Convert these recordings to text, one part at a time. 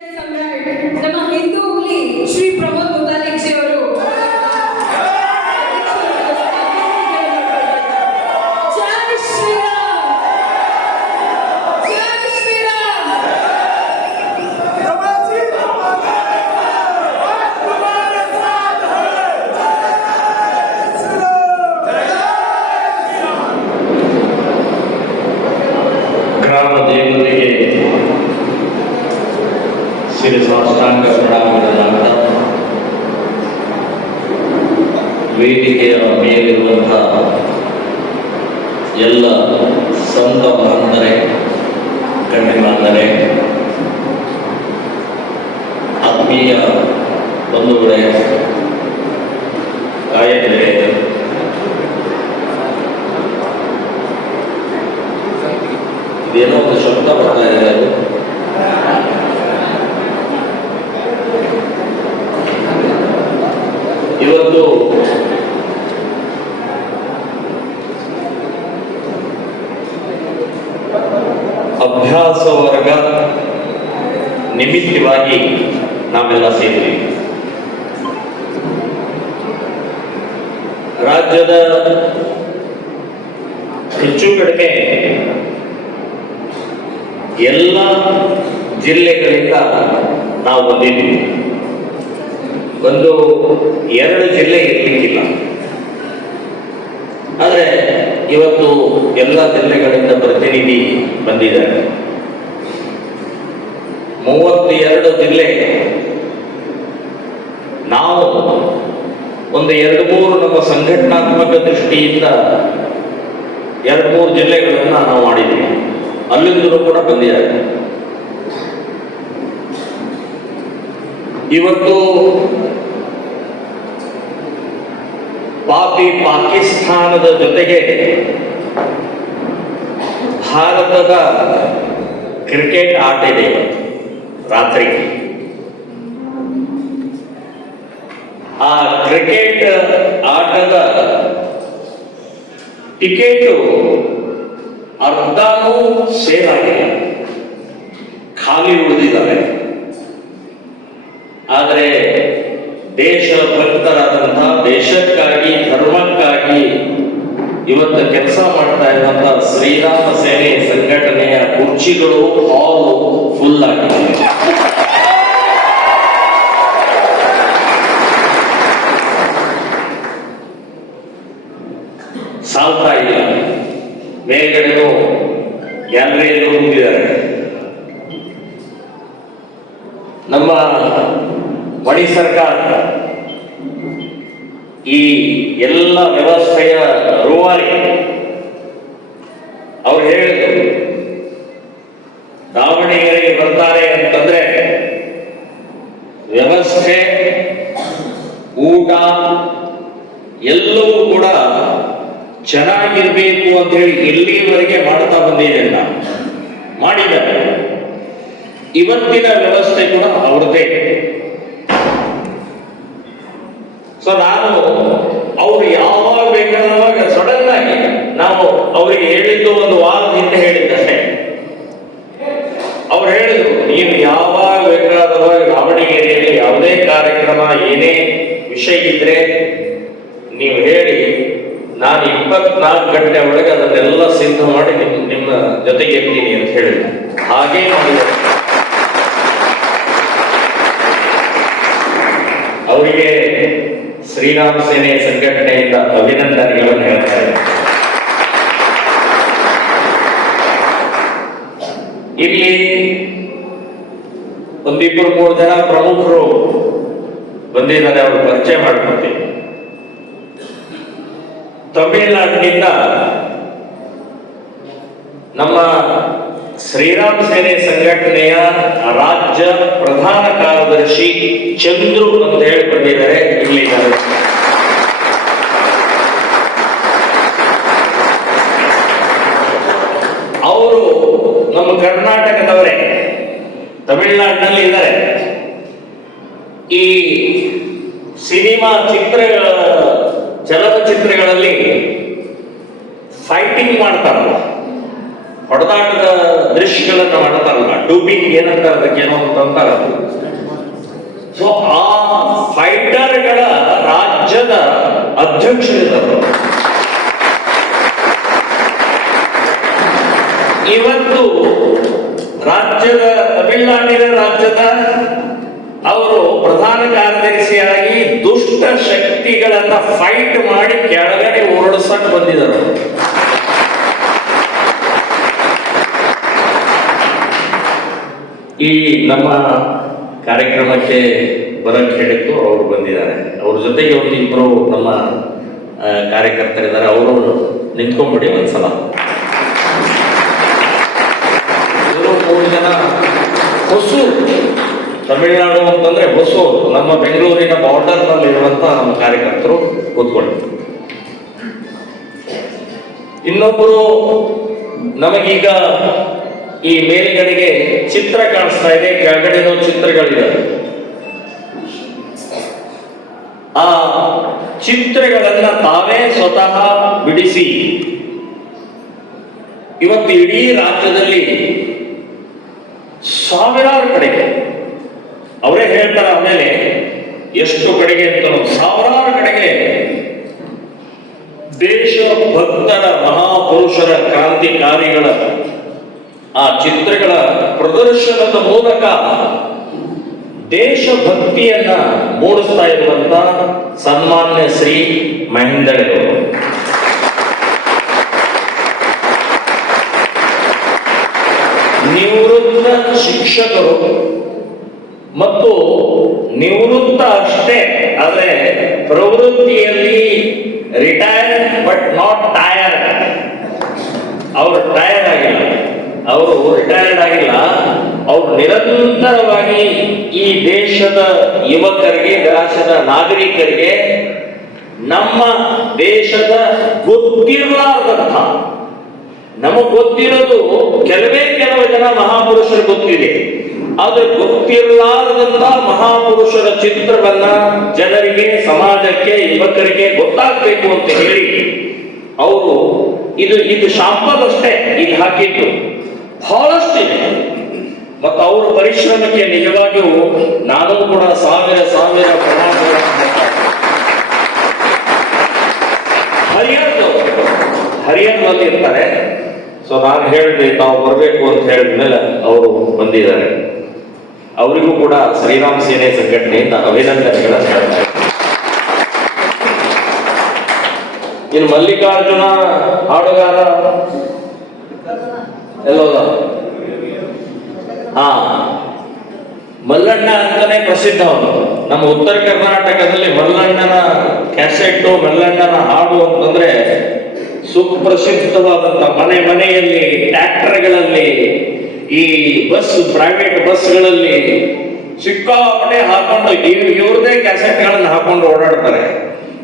ನಮ್ಮ ಹಿಂದೂ ಹುಲಿ ಶ್ರೀ ಪ್ರಮೋದ್ ಮುತಾಲಿಕ್ ಅವರು ಜೈ ಶ್ರೀರಾಮ್, ಜೈ ಶ್ರೀರಾಮ್. ಗ್ರಾಮ ದೇವತೆಗೆ ಶಿರಸಾಷ್ಟಾಂಗ ಪ್ರಣಾಮಗಳಾದ ವೇದಿಕೆಯ ಮೇಲಿರುವಂತಹ ಎಲ್ಲ ಸಂತ ಮಹಂತರೇ, ಗಣ್ಯಮಾನ್ಯರೇ, ಆತ್ಮೀಯ ಬಂಧುಗಳೇ, ತಾಯಂದಿರೇ, ಇದೇನೋ ಒಂದು ಶಬ್ದ ಬರ್ತಾ ಇದೆ. ಅದು ಇವತ್ತು ಅಭ್ಯಾಸ ವರ್ಗ ನಿಮಿತ್ತವಾಗಿ ನಾವೆಲ್ಲ ಸೇರಿದ್ದೀವಿ. ರಾಜ್ಯದ ಹೆಚ್ಚು ಕಡಿಮೆ ಎಲ್ಲ ಜಿಲ್ಲೆಗಳಿಂದ ನಾವು ಬಂದಿದ್ದೀವಿ. ಒಂದು ಎರಡು ಜಿಲ್ಲೆ ಇರಲಿಕ್ಕಿಲ್ಲ, ಆದರೆ ಇವತ್ತು ಎಲ್ಲ ಜಿಲ್ಲೆಗಳಿಂದ ಪ್ರತಿನಿಧಿ ಬಂದಿದ್ದಾರೆ. 32 ಜಿಲ್ಲೆ. ನಾವು ಒಂದು 2-3 ನಮ್ಮ ಸಂಘಟನಾತ್ಮಕ ದೃಷ್ಟಿಯಿಂದ 2-3 ಜಿಲ್ಲೆಗಳನ್ನು ನಾವು ಮಾಡಿದ್ದೀವಿ. ಅಲ್ಲಿಂದಲೂ ಕೂಡ ಬಂದಿದ್ದಾರೆ. ಇವತ್ತು ಪಾಪಿ ಪಾಕಿಸ್ತಾನದ ಜೊತೆಗೆ ಭಾರತದ ಕ್ರಿಕೆಟ್ ಆಟ ಇದೆ ರಾತ್ರಿ. ಆ ಕ್ರಿಕೆಟ್ ಆಟದ ಟಿಕೆಟು ಅರ್ಧನೂ ಸೇಲ್ ಆಗಿಲ್ಲ, ಖಾಲಿ ಉಳಿದಿದ್ದಾರೆ. ಆದರೆ ದೇಶ ಭಕ್ತರಾದಂತಹ, ದೇಶಕ್ಕಾಗಿ ಧರ್ಮಕ್ಕಾಗಿ ಇವತ್ತು ಕೆಲಸ ಮಾಡ್ತಾ ಇರುವಂತಹ ಶ್ರೀರಾಮ ಸೇನೆ ಸಂಘಟನೆಯ ಕುರ್ಚಿಗಳು ಹಾಲು ಫುಲ್ ಆಗಿದೆ. ಸಾಲ್ತಾ ಇಲ್ಲ. ಮೇಲ್ಗಡೆನೂ ಗ್ಯಾಲರಿಯಲ್ಲೂ ಹೋಗಿದ್ದಾರೆ. ನಮ್ಮ ಮಣಿ ಸರ್ಕಾರ ಈ ಎಲ್ಲ ವ್ಯವಸ್ಥೆಯ ರೂವಾರಿ. ಅವ್ರು ಹೇಳಿದ್ರು, ದಾವಣಗೆರೆಗೆ ಬರ್ತಾರೆ ಅಂತಂದ್ರೆ ವ್ಯವಸ್ಥೆ, ಊಟ ಎಲ್ಲವೂ ಕೂಡ ಚೆನ್ನಾಗಿರ್ಬೇಕು ಅಂತ ಹೇಳಿ ಇಲ್ಲಿವರೆಗೆ ಮಾಡ್ತಾ ಬಂದಿದ್ದೇನೆ ನಾನು. ಮಾಡಿದ್ದಾರೆ. ಇವತ್ತಿನ ವ್ಯವಸ್ಥೆ ಕೂಡ ಅವ್ರದ್ದೇ. ಸೊ ನಾನು ಅವರು ಯಾವಾಗ ಬೇಕಾದಾಗ ಸಡನ್ ಆಗಿ ನಾವು ಅವರಿಗೆ ಹೇಳಿದ್ದು ಒಂದು ವಾರದ ಹಿಂದೆ ಹೇಳಿದ್ದಷ್ಟೇ. ಅವ್ರು ಹೇಳಿದ್ರು, ನೀವು ಯಾವಾಗ ಬೇಕಾದವಾಗ ದಾವಣಗೆರೆಯಲ್ಲಿ ಯಾವುದೇ ಕಾರ್ಯಕ್ರಮ, ಏನೇ ವಿಷಯ ಇದ್ರೆ ನೀವು ಹೇಳಿ, ನಾನು 24 ಗಂಟೆ ಒಳಗೆ ಅದನ್ನೆಲ್ಲ ಸಿದ್ಧ ಮಾಡಿ ನಿಮ್ಮ ಜೊತೆಗೆ ಇರ್ತೀನಿ ಅಂತ ಹೇಳಿದ್ರು. ಹಾಗೇ ಮಾಡಿದ್ದಾರೆ. ಅವರಿಗೆ ಶ್ರೀರಾಮ ಸೇನೆ ಸಂಘಟನೆಯಿಂದ ಅಭಿನಂದನೆಗಳನ್ನು ಹೇಳ್ತಾರೆ. ಇಲ್ಲಿ 1-2-3 ಜನ ಪ್ರಮುಖರು ಬಂದಿದ್ದಾರೆ. ಅವರು ಪರಿಚಯ ಮಾಡ್ಕೊಳ್ತೀವಿ. ತಮಿಳುನಾಡಿನಿಂದ ನಮ್ಮ ಶ್ರೀರಾಮ ಸೇನೆ ಸಂಘಟನೆಯ ರಾಜ್ಯ ಪ್ರಧಾನ ಕಾರ್ಯದರ್ಶಿ ಚಂದ್ರು ಅಂತ ಹೇಳಿ ಬಂದಿದ್ದಾರೆ. ಇಲ್ಲಿದ್ದಾರೆ. ಅವರು ನಮ್ಮ ಕರ್ನಾಟಕದವರೇ, ತಮಿಳುನಾಡಿನಲ್ಲಿ ಇದ್ದಾರೆ. ಈ ಸಿನಿಮಾ ಚಲನಚಿತ್ರಗಳಲ್ಲಿ ಫೈಟಿಂಗ್ ಮಾಡ್ತಾರಲ್ಲ, ಹೊಡೆದಾಟದ ದೃಶ್ಯಗಳನ್ನ ಮಾಡ್ತಾರಲ್ಲ, ಡೂಬಿಂಗ್ ಏನಂತಾರೆ ಅದಕ್ಕೆ ಏನೋ ಅಂತ ಅಂತಾರ. ಸೊ ಆ ಫೈಟರ್ಗಳ ರಾಜ್ಯದ ಅಧ್ಯಕ್ಷರಿದ್ದರು. ಇವತ್ತು ರಾಜ್ಯದ ತಮಿಳುನಾಡಿನ ರಾಜ್ಯದ ಅವರು ಪ್ರಧಾನ ಕಾರ್ಯದರ್ಶಿಯಾಗಿ ದುಷ್ಟ ಶಕ್ತಿಗಳನ್ನ ಫೈಟ್ ಮಾಡಿ ಕೆಳಗಡೆ ಓಡಿಸಕ್ ಬಂದಿದ್ದರು. ಈ ನಮ್ಮ ಕಾರ್ಯಕ್ರಮಕ್ಕೆ ಬರಕ್ ಹೇಳಿದ್ದು ಅವರು ಬಂದಿದ್ದಾರೆ. ಅವ್ರ ಜೊತೆಗೆ ಒಂದು ಇಬ್ಬರು ನಮ್ಮ ಕಾರ್ಯಕರ್ತರಿದ್ದಾರೆ, ಅವರು ನಿಂತ್ಕೊಂಡ್ಬಿಡಿ ಒಂದ್ಸಲ. ಇವರು 3 ಜನ ಹೊಸೂರು, ತಮಿಳುನಾಡು ಅಂತಂದ್ರೆ ಹೊಸೂರು, ನಮ್ಮ ಬೆಂಗಳೂರಿನ ಬಾರ್ಡರ್ ನಲ್ಲಿ ಇರುವಂತ ನಮ್ಮ ಕಾರ್ಯಕರ್ತರು ಕೂತ್ಕೊಂಡು. ಇನ್ನೊಬ್ಬರು ನಮಗೀಗ ಈ ಮೇಲ್ಗಡೆಗೆ ಚಿತ್ರ ಕಾಣಿಸ್ತಾ ಇದೆ, ಕೆಳಗಡೆನೂ ಚಿತ್ರಗಳಿವೆ. ಆ ಚಿತ್ರಗಳನ್ನ ತಾವೇ ಸ್ವತಃ ಬಿಡಿಸಿ ಇವತ್ತು ಇಡೀ ರಾಜ್ಯದಲ್ಲಿ ಸಾವಿರಾರು ಕಡೆಗೆ, ಅವರೇ ಹೇಳ್ತಾರೆ ಆಮೇಲೆ ಎಷ್ಟು ಕಡೆಗೆ ಅಂತ, ಸಾವಿರಾರು ಕಡೆಗೆ ದೇಶ ಭಕ್ತರ ಮಹಾಪುರುಷರ ಕ್ರಾಂತಿಕಾರಿಗಳ ಆ ಚಿತ್ರಗಳ ಪ್ರದರ್ಶನದ ಮೂಲಕ ದೇಶಭಕ್ತಿಯನ್ನ ಮೂಡಿಸ್ತಾ ಇರುವಂತ ಸನ್ಮಾನ್ಯ ಶ್ರೀ ಮಹೇಂದ್ರವರು. ನಿವೃತ್ತ ಶಿಕ್ಷಕರು ಮತ್ತು ನಿವೃತ್ತ ಅಷ್ಟೇ, ಆದರೆ ಪ್ರವೃತ್ತಿಯಲ್ಲಿ ರಿಟೈರ್ ಬಟ್ ನಾಟ್ ಟೈರ್. ಅವರು ಟೈರ್ ಆಗಿಲ್ಲ, ಅವರು ರಿಟೈರ್ಡ್ ಆಗಿಲ್ಲ, ಅವರು ನಿರಂತರವಾಗಿ ಈ ದೇಶದ ಯುವಕರಿಗೆ, ದೇಶದ ನಾಗರಿಕರಿಗೆ ನಮ್ಮ ದೇಶದ ಗೊತ್ತಿರಲಾರ್ದಂಥ, ನಮಗ್ ಗೊತ್ತಿರೋದು ಕೆಲವು ಜನ ಮಹಾಪುರುಷರು ಗೊತ್ತಿದೆ, ಆದ್ರೆ ಗೊತ್ತಿರಲಾರದಂತ ಮಹಾಪುರುಷರ ಚಿತ್ರವನ್ನ ಜನರಿಗೆ, ಸಮಾಜಕ್ಕೆ, ಯುವಕರಿಗೆ ಗೊತ್ತಾಗಬೇಕು ಅಂತ ಹೇಳಿ ಅವರು ಇದು ಶಾಂಪಲ್ ಅಷ್ಟೇ ಇದು ಹಾಕಿದ್ದು, ಬಹಳಷ್ಟಿದೆ. ಮತ್ತು ಅವರ ಪರಿಶ್ರಮಕ್ಕೆ ನಿಜವಾಗಿಯೂ ನಾನು ಕೂಡ ಸಾವಿರ ಪ್ರಮಾಣಗಳು. ಹರಿಯಾಣದಲ್ಲಿ ಇರ್ತಾರೆ. ಸೊ ನಾನು ಹೇಳಿದೆ ತಾವು ಬರಬೇಕು ಅಂತ ಹೇಳಿದ್ಮೇಲೆ ಅವರು ಬಂದಿದ್ದಾರೆ. ಅವರಿಗೂ ಕೂಡ ಶ್ರೀರಾಮ್ ಸೇನೆ ಸಂಘಟನೆಯಿಂದ ಅಭಿನಂದನೆಗಳನ್ನು ಹೇಳ್ತಾರೆ. ಇನ್ನು ಮಲ್ಲಿಕಾರ್ಜುನ ಹಾಡುಗಾರ ಎಲ್ಲೋದ? ಹಾ, ಮಲ್ಲಣ್ಣ ಅಂತಾನೆ ಪ್ರಸಿದ್ಧ ಅವನು. ನಮ್ಮ ಉತ್ತರ ಕರ್ನಾಟಕದಲ್ಲಿ ಮಲ್ಲಣ್ಣನ ಕ್ಯಾಸೆಟ್ಟು, ಮಲ್ಲಣ್ಣನ ಹಾಡು ಅಂತಂದ್ರೆ ಸುಪ್ರಸಿದ್ಧವಾದಂತ, ಮನೆಯಲ್ಲಿ, ಟ್ರ್ಯಾಕ್ಟರ್ಗಳಲ್ಲಿ, ಈ ಪ್ರೈವೇಟ್ ಬಸ್ಗಳಲ್ಲಿ ಸಿಕ್ಕಾಪಟ್ಟೆ ಹಾಕೊಂಡು ಇವ್ರದೇ ಕ್ಯಾಸೆಟ್ಗಳನ್ನು ಹಾಕೊಂಡು ಓಡಾಡ್ತಾರೆ.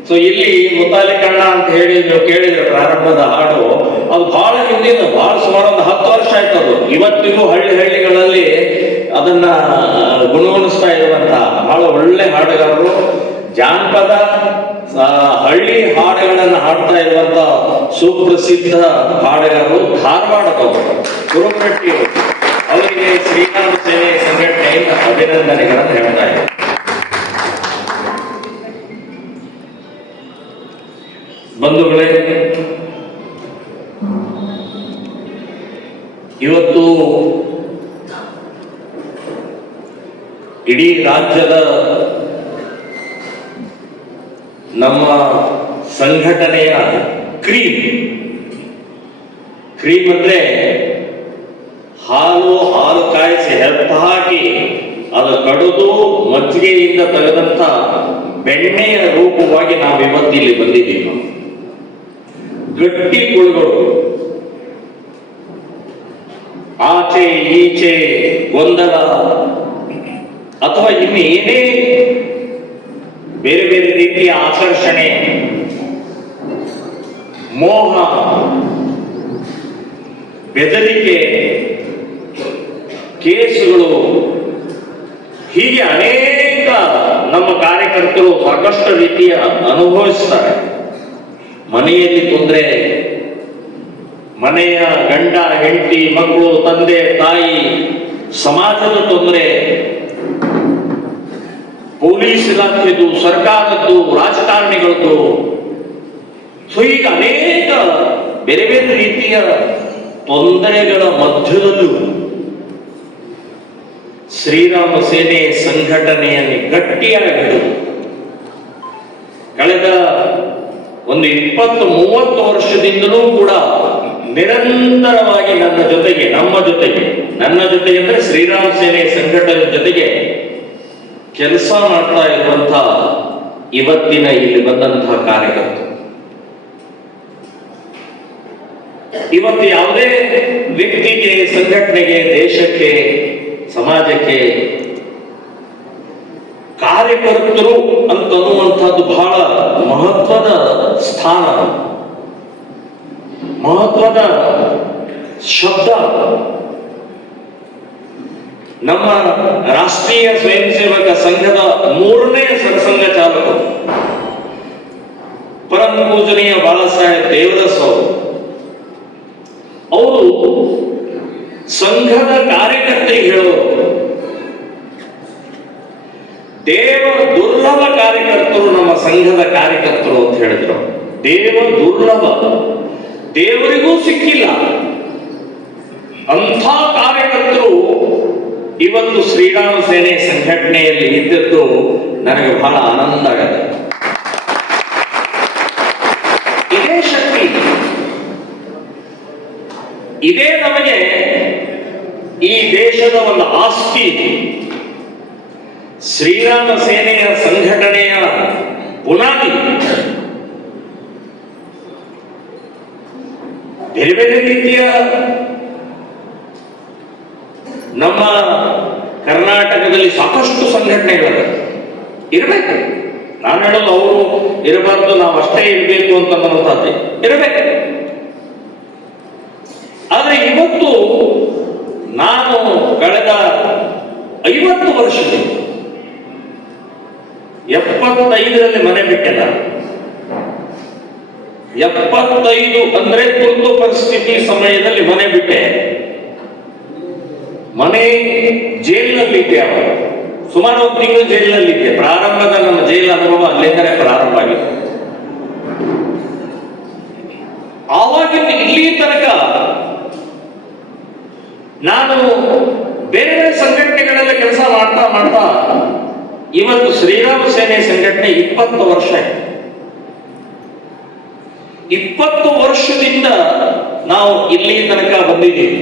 ಸೊ ಇಲ್ಲಿ ಮುತಾಲಿಕಣ್ಣ ಅಂತ ಹೇಳಿ ನೀವು ಕೇಳಿದ್ರೆ ಪ್ರಾರಂಭದ ಹಾಡು, ಅದು ಬಹಳ ಹಿಂದಿನ, ಬಹಳ ಸುಮಾರು ಒಂದು 10 ವರ್ಷ ಆಯ್ತು. ಅದು ಇವತ್ತಿಗೂ ಹಳ್ಳಿಗಳಲ್ಲಿ ಅದನ್ನ ಗುಣಗುಣಿಸ್ತಾ ಇರುವಂತ ಬಹಳ ಒಳ್ಳೆ ಹಾಡುಗಾರರು, ಜಾನಪದ ಹಳ್ಳಿ ಹಾಡುಗಳನ್ನ ಹಾಡ್ತಾ ಇರುವಂತ ಸುಪ್ರಸಿದ್ಧ ಹಾಡುಗಾರರು, ಧಾರವಾಡದವರು, ಕುರುಪಟ್ಟಿಯವರು. ಅವರಿಗೆ ಶ್ರೀರಾಮ ಸೇನೆ ಸಂಘಟನೆಯಿಂದ ಅಭಿನಂದನೆಗಳನ್ನು ಹೇಳ್ತಾ ಇದ್ದಾರೆ. ಬಂಧುಗಳೇ, ಇವತ್ತು ಇಡೀ ರಾಜ್ಯದ ನಮ್ಮ ಸಂಘಟನೆಯ ಕ್ರೀಮ್ ಅಂದ್ರೆ ಹಾಲು ಕಾಯಿಸಿ ಹೆಪ್ಪ ಹಾಕಿ ಅದು ಕಡಿದು ಮಜ್ಜಿಗೆಯಿಂದ ತೆಗೆದಂತ ಬೆಣ್ಣೆಯ ರೂಪವಾಗಿ ನಾವು ಇವತ್ತು ಇಲ್ಲಿ ಬಂದಿದ್ದೀವಿ. ಗಟ್ಟಿ ಕುಳುಗಳು, ಆಚೆ ಈಚೆ ಗೊಂದಲ ಅಥವಾ ಇನ್ನು ಏನೇ ಬೇರೆ ಬೇರೆ ರೀತಿಯ ಆಕರ್ಷಣೆ, ಮೋಹ, ಬೆದರಿಕೆ, ಕೇಸುಗಳು, ಹೀಗೆ ಅನೇಕ ನಮ್ಮ ಕಾರ್ಯಕರ್ತರು ಸಾಕಷ್ಟು ರೀತಿಯ ಅನುಭವಿಸ್ತಾರೆ. ಮನೆಯಲ್ಲಿ ತೊಂದರೆ, ಮನೆಯ ಗಂಡ ಹೆಂಡತಿ ಮಕ್ಕಳು ತಂದೆ ತಾಯಿ ಸಮಾಜದ ತೊಂದರೆ, ಪೊಲೀಸ್ ಇಲಾಖೆದು, ಸರ್ಕಾರದ್ದು, ರಾಜಕಾರಣಿಗಳದ್ದು, ಸೊ ಈಗ ಅನೇಕ ಬೇರೆ ಬೇರೆ ರೀತಿಯ ತೊಂದರೆಗಳ ಮಧ್ಯದಲ್ಲೂ ಶ್ರೀರಾಮ ಸೇನೆ ಸಂಘಟನೆಯನ್ನು ಗಟ್ಟಿಯಾಗಿ ಹಿಡಿದು ಕಳೆದ ಒಂದು 20-30 ವರ್ಷದಿಂದಲೂ ಕೂಡ ನಿರಂತರವಾಗಿ ನನ್ನ ಜೊತೆಗೆ ಅಂದ್ರೆ ಶ್ರೀರಾಮ ಸೇನೆ ಸಂಘಟನೆ ಜೊತೆಗೆ ಕೆಲಸ ಮಾಡ್ತಾ ಇರುವಂತ ಇವತ್ತಿನ ಇಲ್ಲಿ ಬಂದಂತಹ ಕಾರ್ಯಕರ್ತರು, ಇವತ್ತು ಯಾವುದೇ ವ್ಯಕ್ತಿಗೆ, ಸಂಘಟನೆಗೆ, ದೇಶಕ್ಕೆ, ಸಮಾಜಕ್ಕೆ ಕಾರ್ಯಕರ್ತರು ಅಂತನ್ನುವಂಥದ್ದು ಬಹಳ ಮಹತ್ವದ ಸ್ಥಾನ, ಮಹತ್ವದ ಶಬ್ದ. ನಮ್ಮ ರಾಷ್ಟ್ರೀಯ ಸ್ವಯಂ ಸೇವಕ ಸಂಘದ 3ನೇ ಸರ್ಸಂಘ ಚಾಲಕರು ಪರಮ ಪೂಜನೀಯ ಬಾಳಾಸಾಹೇಬ್ ದೇವದಾಸ್ ಅವರು ಸಂಘದ ಕಾರ್ಯಕರ್ತರಿಗೆ ಹೇಳೋರು, ದೇವ ದುರ್ಲಭ ಕಾರ್ಯಕರ್ತರು ನಮ್ಮ ಸಂಘದ ಕಾರ್ಯಕರ್ತರು ಅಂತ ಹೇಳಿದ್ರು. ದೇವ ದುರ್ಲಭ, ದೇವರಿಗೂ ಸಿಕ್ಕಿಲ್ಲ ಅಂಥ ಕಾರ್ಯಕರ್ತರು ಇವತ್ತು ಶ್ರೀರಾಮ ಸೇನೆ ಸಂಘಟನೆಯಲ್ಲಿ ಇದ್ದದ್ದು ನನಗೆ ಬಹಳ ಆನಂದ ಆಗತ್ತೆ. ಇದೇ ಶಕ್ತಿ, ಇದೇ ನಮಗೆ ಈ ದೇಶದ ಒಂದು ಆಸ್ತಿ. ಶ್ರೀರಾಮ ಸೇನೆಯ ಸಂಘಟನೆಯ ಬುನಾದಿ ಬೇರೆ ಬೇರೆ ರೀತಿಯ ನಮ್ಮ ಕರ್ನಾಟಕದಲ್ಲಿ ಸಾಕಷ್ಟು ಸಂಘಟನೆಗಳಿವೆ, ಇರಬೇಕು. ನಾನು ಹೇಳೋದು ಅವರು ಇರಬಾರ್ದು, ನಾವು ಅಷ್ಟೇ ಇರಬೇಕು ಅಂತ ಅನ್ನೋಂಥದ್ದು ಇರಬೇಕು. ಆದರೆ ಇವತ್ತು ನಾನು ಕಳೆದ 50 ವರ್ಷದಲ್ಲಿ 75ರಲ್ಲಿ ಮನೆ ಬಿಟ್ಟೆ. ನಾನು 75 ಅಂದ್ರೆ ತುರ್ತು ಪರಿಸ್ಥಿತಿ ಸಮಯದಲ್ಲಿ ಮನೆ ಬಿಟ್ಟೆ. ಮನೆ ಜೈಲಿನಲ್ಲಿದ್ದೆ. ಅವಾಗ ಸುಮಾರು 1 ತಿಂಗಳು ಜೈಲಿನಲ್ಲಿದ್ದೆ. ಪ್ರಾರಂಭದ ನಮ್ಮ ಜೈಲು ಅನುಭವ ಅಲ್ಲಿಂದಲೇ ಪ್ರಾರಂಭ ಆಗಿದೆ. ಆವಾಗಿಂದ ಇಲ್ಲಿ ತನಕ ನಾನು ಬೇರೆ ಬೇರೆ ಸಂಘಟನೆಗಳೆಲ್ಲ ಕೆಲಸ ಮಾಡ್ತಾ ಮಾಡ್ತಾ ಇವತ್ತು ಶ್ರೀರಾಮ ಸೇನೆ ಸಂಘಟನೆ 20 ವರ್ಷ ಆಯ್ತು. 20 ವರ್ಷದಿಂದ ನಾವು ಇಲ್ಲಿ ತನಕ ಬಂದಿದ್ದೀವಿ.